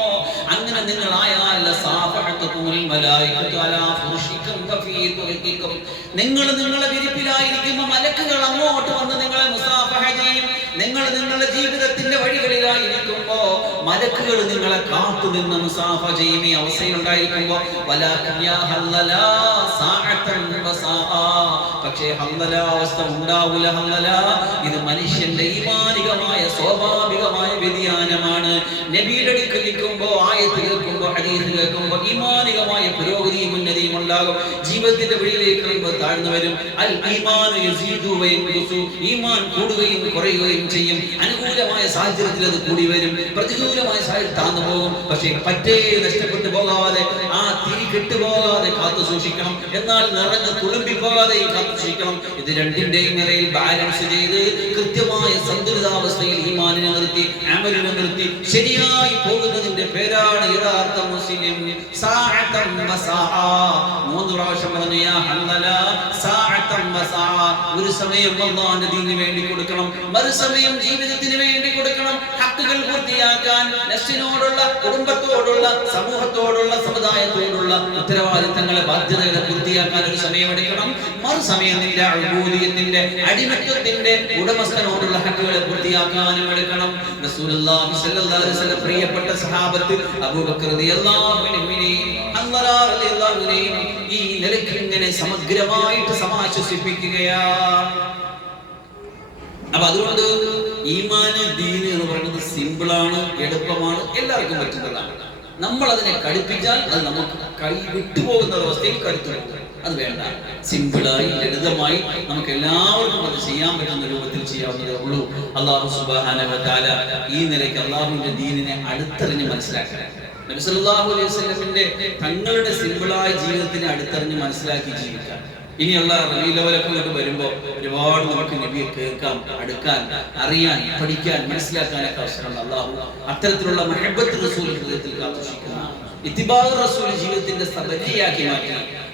അങ്ങനെ നിങ്ങൾ ആയാൽ സാഫഹത്തുകുൽ മലായികതു അലാ ഫുർഷികും വഫീ തുർക്കികും, നിങ്ങൾ നിങ്ങളുടെ വിരിപ്പിലായിരിക്കുമ്പോൾ മലക്കുകൾ അങ്ങോട്ട് വന്ന് നിങ്ങളെ മുസാഫഹ ചെയ്യും. നിങ്ങൾ നിങ്ങളുടെ ജീവിതത്തിന്റെ വഴികളിലായിരിക്കുമ്പോൾ മലക്കുകൾ നിങ്ങളെ കാത്തു നിന്ന് മുസാഫ ചെയ്യും. ഈ അവസ്ഥയിലുണ്ടായിരിക്കുമ്പോൾ വലാകിൻ യാ ഹൻദല സാഅതൻ വസാഅ, പക്ഷേ ഹൻദല അവസ്ഥ ഉണ്ടാവില്ല. ഹൻദല, ഇത് മനുഷ്യന്റെ ഈമാനികമായ സ്വാഭാവികമായ വ്യതിയാനമാണ്. നബിയുടെ അടുക്കൽ നിൽക്കുമ്പോൾ, ആയത്ത് കേൾക്കുമ്പോൾ, ഹദീസ് കേൾക്കുമ്പോൾ ഈമാനികമായ പുരോഗതിയും ഉന്നതിയും ഉണ്ടാകും. ജീവിതത്തിന്റെ വഴിയിലേക്ക് താഴ്ന്നു വരും. അൽ ഈമാനു യസീദു വയൻഖുസു, ഈമാൻ കൂടുകയും കുറയുകയും ചെയ്യും. അനുകൂലമായ സാഹചര്യത്തിൽ അത് കൂടി വരും, പ്രതികൂലമായ സാഹചര്യം താഴ്ന്നു പോകും. പക്ഷേ പറ്റേ നഷ്ടപ്പെട്ടു പോകാതെ, ആ തിരി കെട്ടുപോകാതെ കാത്തു സൂക്ഷിക്കണം. എന്നാൽ നിറഞ്ഞു തുളുമ്പി പോകാതെ കാത്തു സൂക്ഷിക്കണം. ഇത് രണ്ടിന്റെയും നിറയിൽ ബാലൻസ് ചെയ്ത് കൃത്യമായ സന്തുലിതാവസ്ഥയിൽ ഈമാനിനെ നിർത്തി, അമലിനെ നിർത്തി ശരിയായി പോകുന്നതിന്റെ പേരാണ് യഥാർത്ഥ മുസ്ലിം. സാഅതൻ വസാഅ, 3 പ്രാവശ്യം പറഞ്ഞു യാ ഹൻദല സാഅതൻ വസാഅ. ഒരു സമയം അല്ലാഹുവിന്റെ ദീനിന് വേണ്ടി കൊടുക്കണം, മറുസമയം ജീവിതത്തിന് വേണ്ടി കൊടുക്കണം. ഹക്കുകൾ പൂർത്തിയാക്കാൻ നഫ്സിനോടുള്ള, കുടുംബത്തോടുള്ള, സമൂഹത്തോടുള്ള, സമുദായത്തോടുള്ള ഉത്തരവാദിത്തങ്ങളെ, ബാധ്യതകളെ പൂർത്തിയാക്കാൻ ഒരു സമയമെടുക്കണം. മറുസമയം നിന്റെ ഉബൂദിയത്തിന്റെ, അടിമത്വത്തിന്റെ ഉടമസ്ഥനോടുള്ള ഹക്കുകളെ പൂർത്തിയാക്കാനും എടുക്കണം. റസൂലുള്ളാഹി സ്വല്ലല്ലാഹു അലൈഹി വസല്ലം പ്രിയപ്പെട്ട സഹാബത്ത് അബൂബക്കർ റളിയല്ലാഹു അൻഹു, ഹൻദല റളിയല്ലാഹു അൻഹു ഈ നിലയ്ക്ക് ഇങ്ങനെ സമഗ്രമായിട്ട് സമാശ്വസിപ്പിക്കുകയാണ്. അപ്പൊ അതുകൊണ്ട് ഈമാന്, ദീന് എന്ന് പറയുന്നത് സിമ്പിളാണ്, എളുപ്പമാണ്, എല്ലാവർക്കും പറ്റുന്നതാണ്. നമ്മൾ അതിനെ കടുപ്പിച്ചാൽ അത് നമുക്ക് കൈ വിട്ടുപോകുന്ന അവസ്ഥയിൽ കടുത്തു പോകും. അത് വേണ്ട, സിമ്പിളായി ലളിതമായി നമുക്ക് എല്ലാവർക്കും അത് ചെയ്യാൻ പറ്റുന്ന രൂപത്തിൽ ചെയ്യാവുന്നതേ ഉള്ളൂ. അല്ലാഹു സുബ്ഹാനഹു വ തആല ഈ നിലയ്ക്ക് അല്ലാഹുവിന്റെ ദീനിനെ അടുത്തറിഞ്ഞ് മനസ്സിലാക്കാൻ, നബി സല്ലല്ലാഹു അലൈഹി വസല്ലമിന്റെ തങ്ങളുടെ സിമ്പിളായ ജീവിതത്തിനെ അടുത്തറിഞ്ഞ് മനസ്സിലാക്കി ജീവിക്കാൻ. ഇനിയുള്ള റബീഉൽ അവ്വലൊക്കെ വരുമ്പോൾ ഒരുപാട് നമുക്ക് നബിയെ കേൾക്കാം, അടുക്കാൻ, അറിയാൻ, പഠിക്കാൻ, മനസ്സിലാക്കാനൊക്കെ അവസരമുണ്ട്. അല്ലാഹു അത്തരത്തിലുള്ള മഹബ്ബത്ത് റസൂൽ ഹൃദയത്തിൽ കാത്തുസൂക്ഷിക്കുന്ന ഇത്തിബാഉ റസൂൽ ജീവിതത്തിന്റെ സബരിയാക്കി മാറ്റി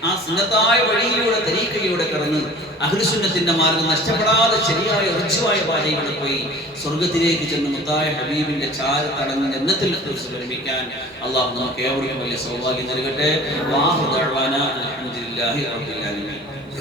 ആ സുന്നത്തായ വഴിയിലൂടെ, തരീഖയിലൂടെ കടന്ന് അഹ്ലുസുന്നത്തിന്റെ മാർഗ്ഗം നഷ്ടപ്പെടാതെ ശരിയായ ഋജുവായ പാതയിലൂടെ പോയി സ്വർഗ്ഗത്തിലേക്ക് ചെന്ന് മുത്തായ ഹബീബിന്റെ ചാരത്തടങ്ങ് ജന്നത്തിൽ ലഭിക്കാൻ അല്ലാഹു നമുക്ക് ഏവർക്കും വലിയ സൗഭാഗ്യം നൽകട്ടെ. വാഹു ദഅ്വാനാ അൽഹംദുലില്ലാഹി റബ്ബിൽ ആലമീൻ.